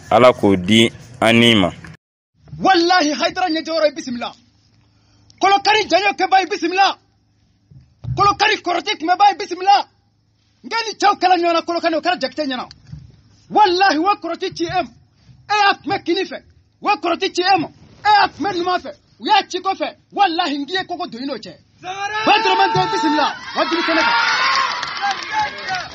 ala k'o di an ni ma wallahi haydara ɲɛjɔyɔrɔ bisimila kolokari janyo kɛba ye bisimila kolokari kɔrɔti kunbɛba ye bisimila n kɛ ni cɛw kɛla ɲɔgɔn na kolokani o kɛra jakite ɲɛna wallahi wa koroti ci em e ak mekini fe wa koroti ci em e ak men ma fe ya ci ko fe wallahi ngiye koko do ino che Badra man bismillah wa dili Sénégal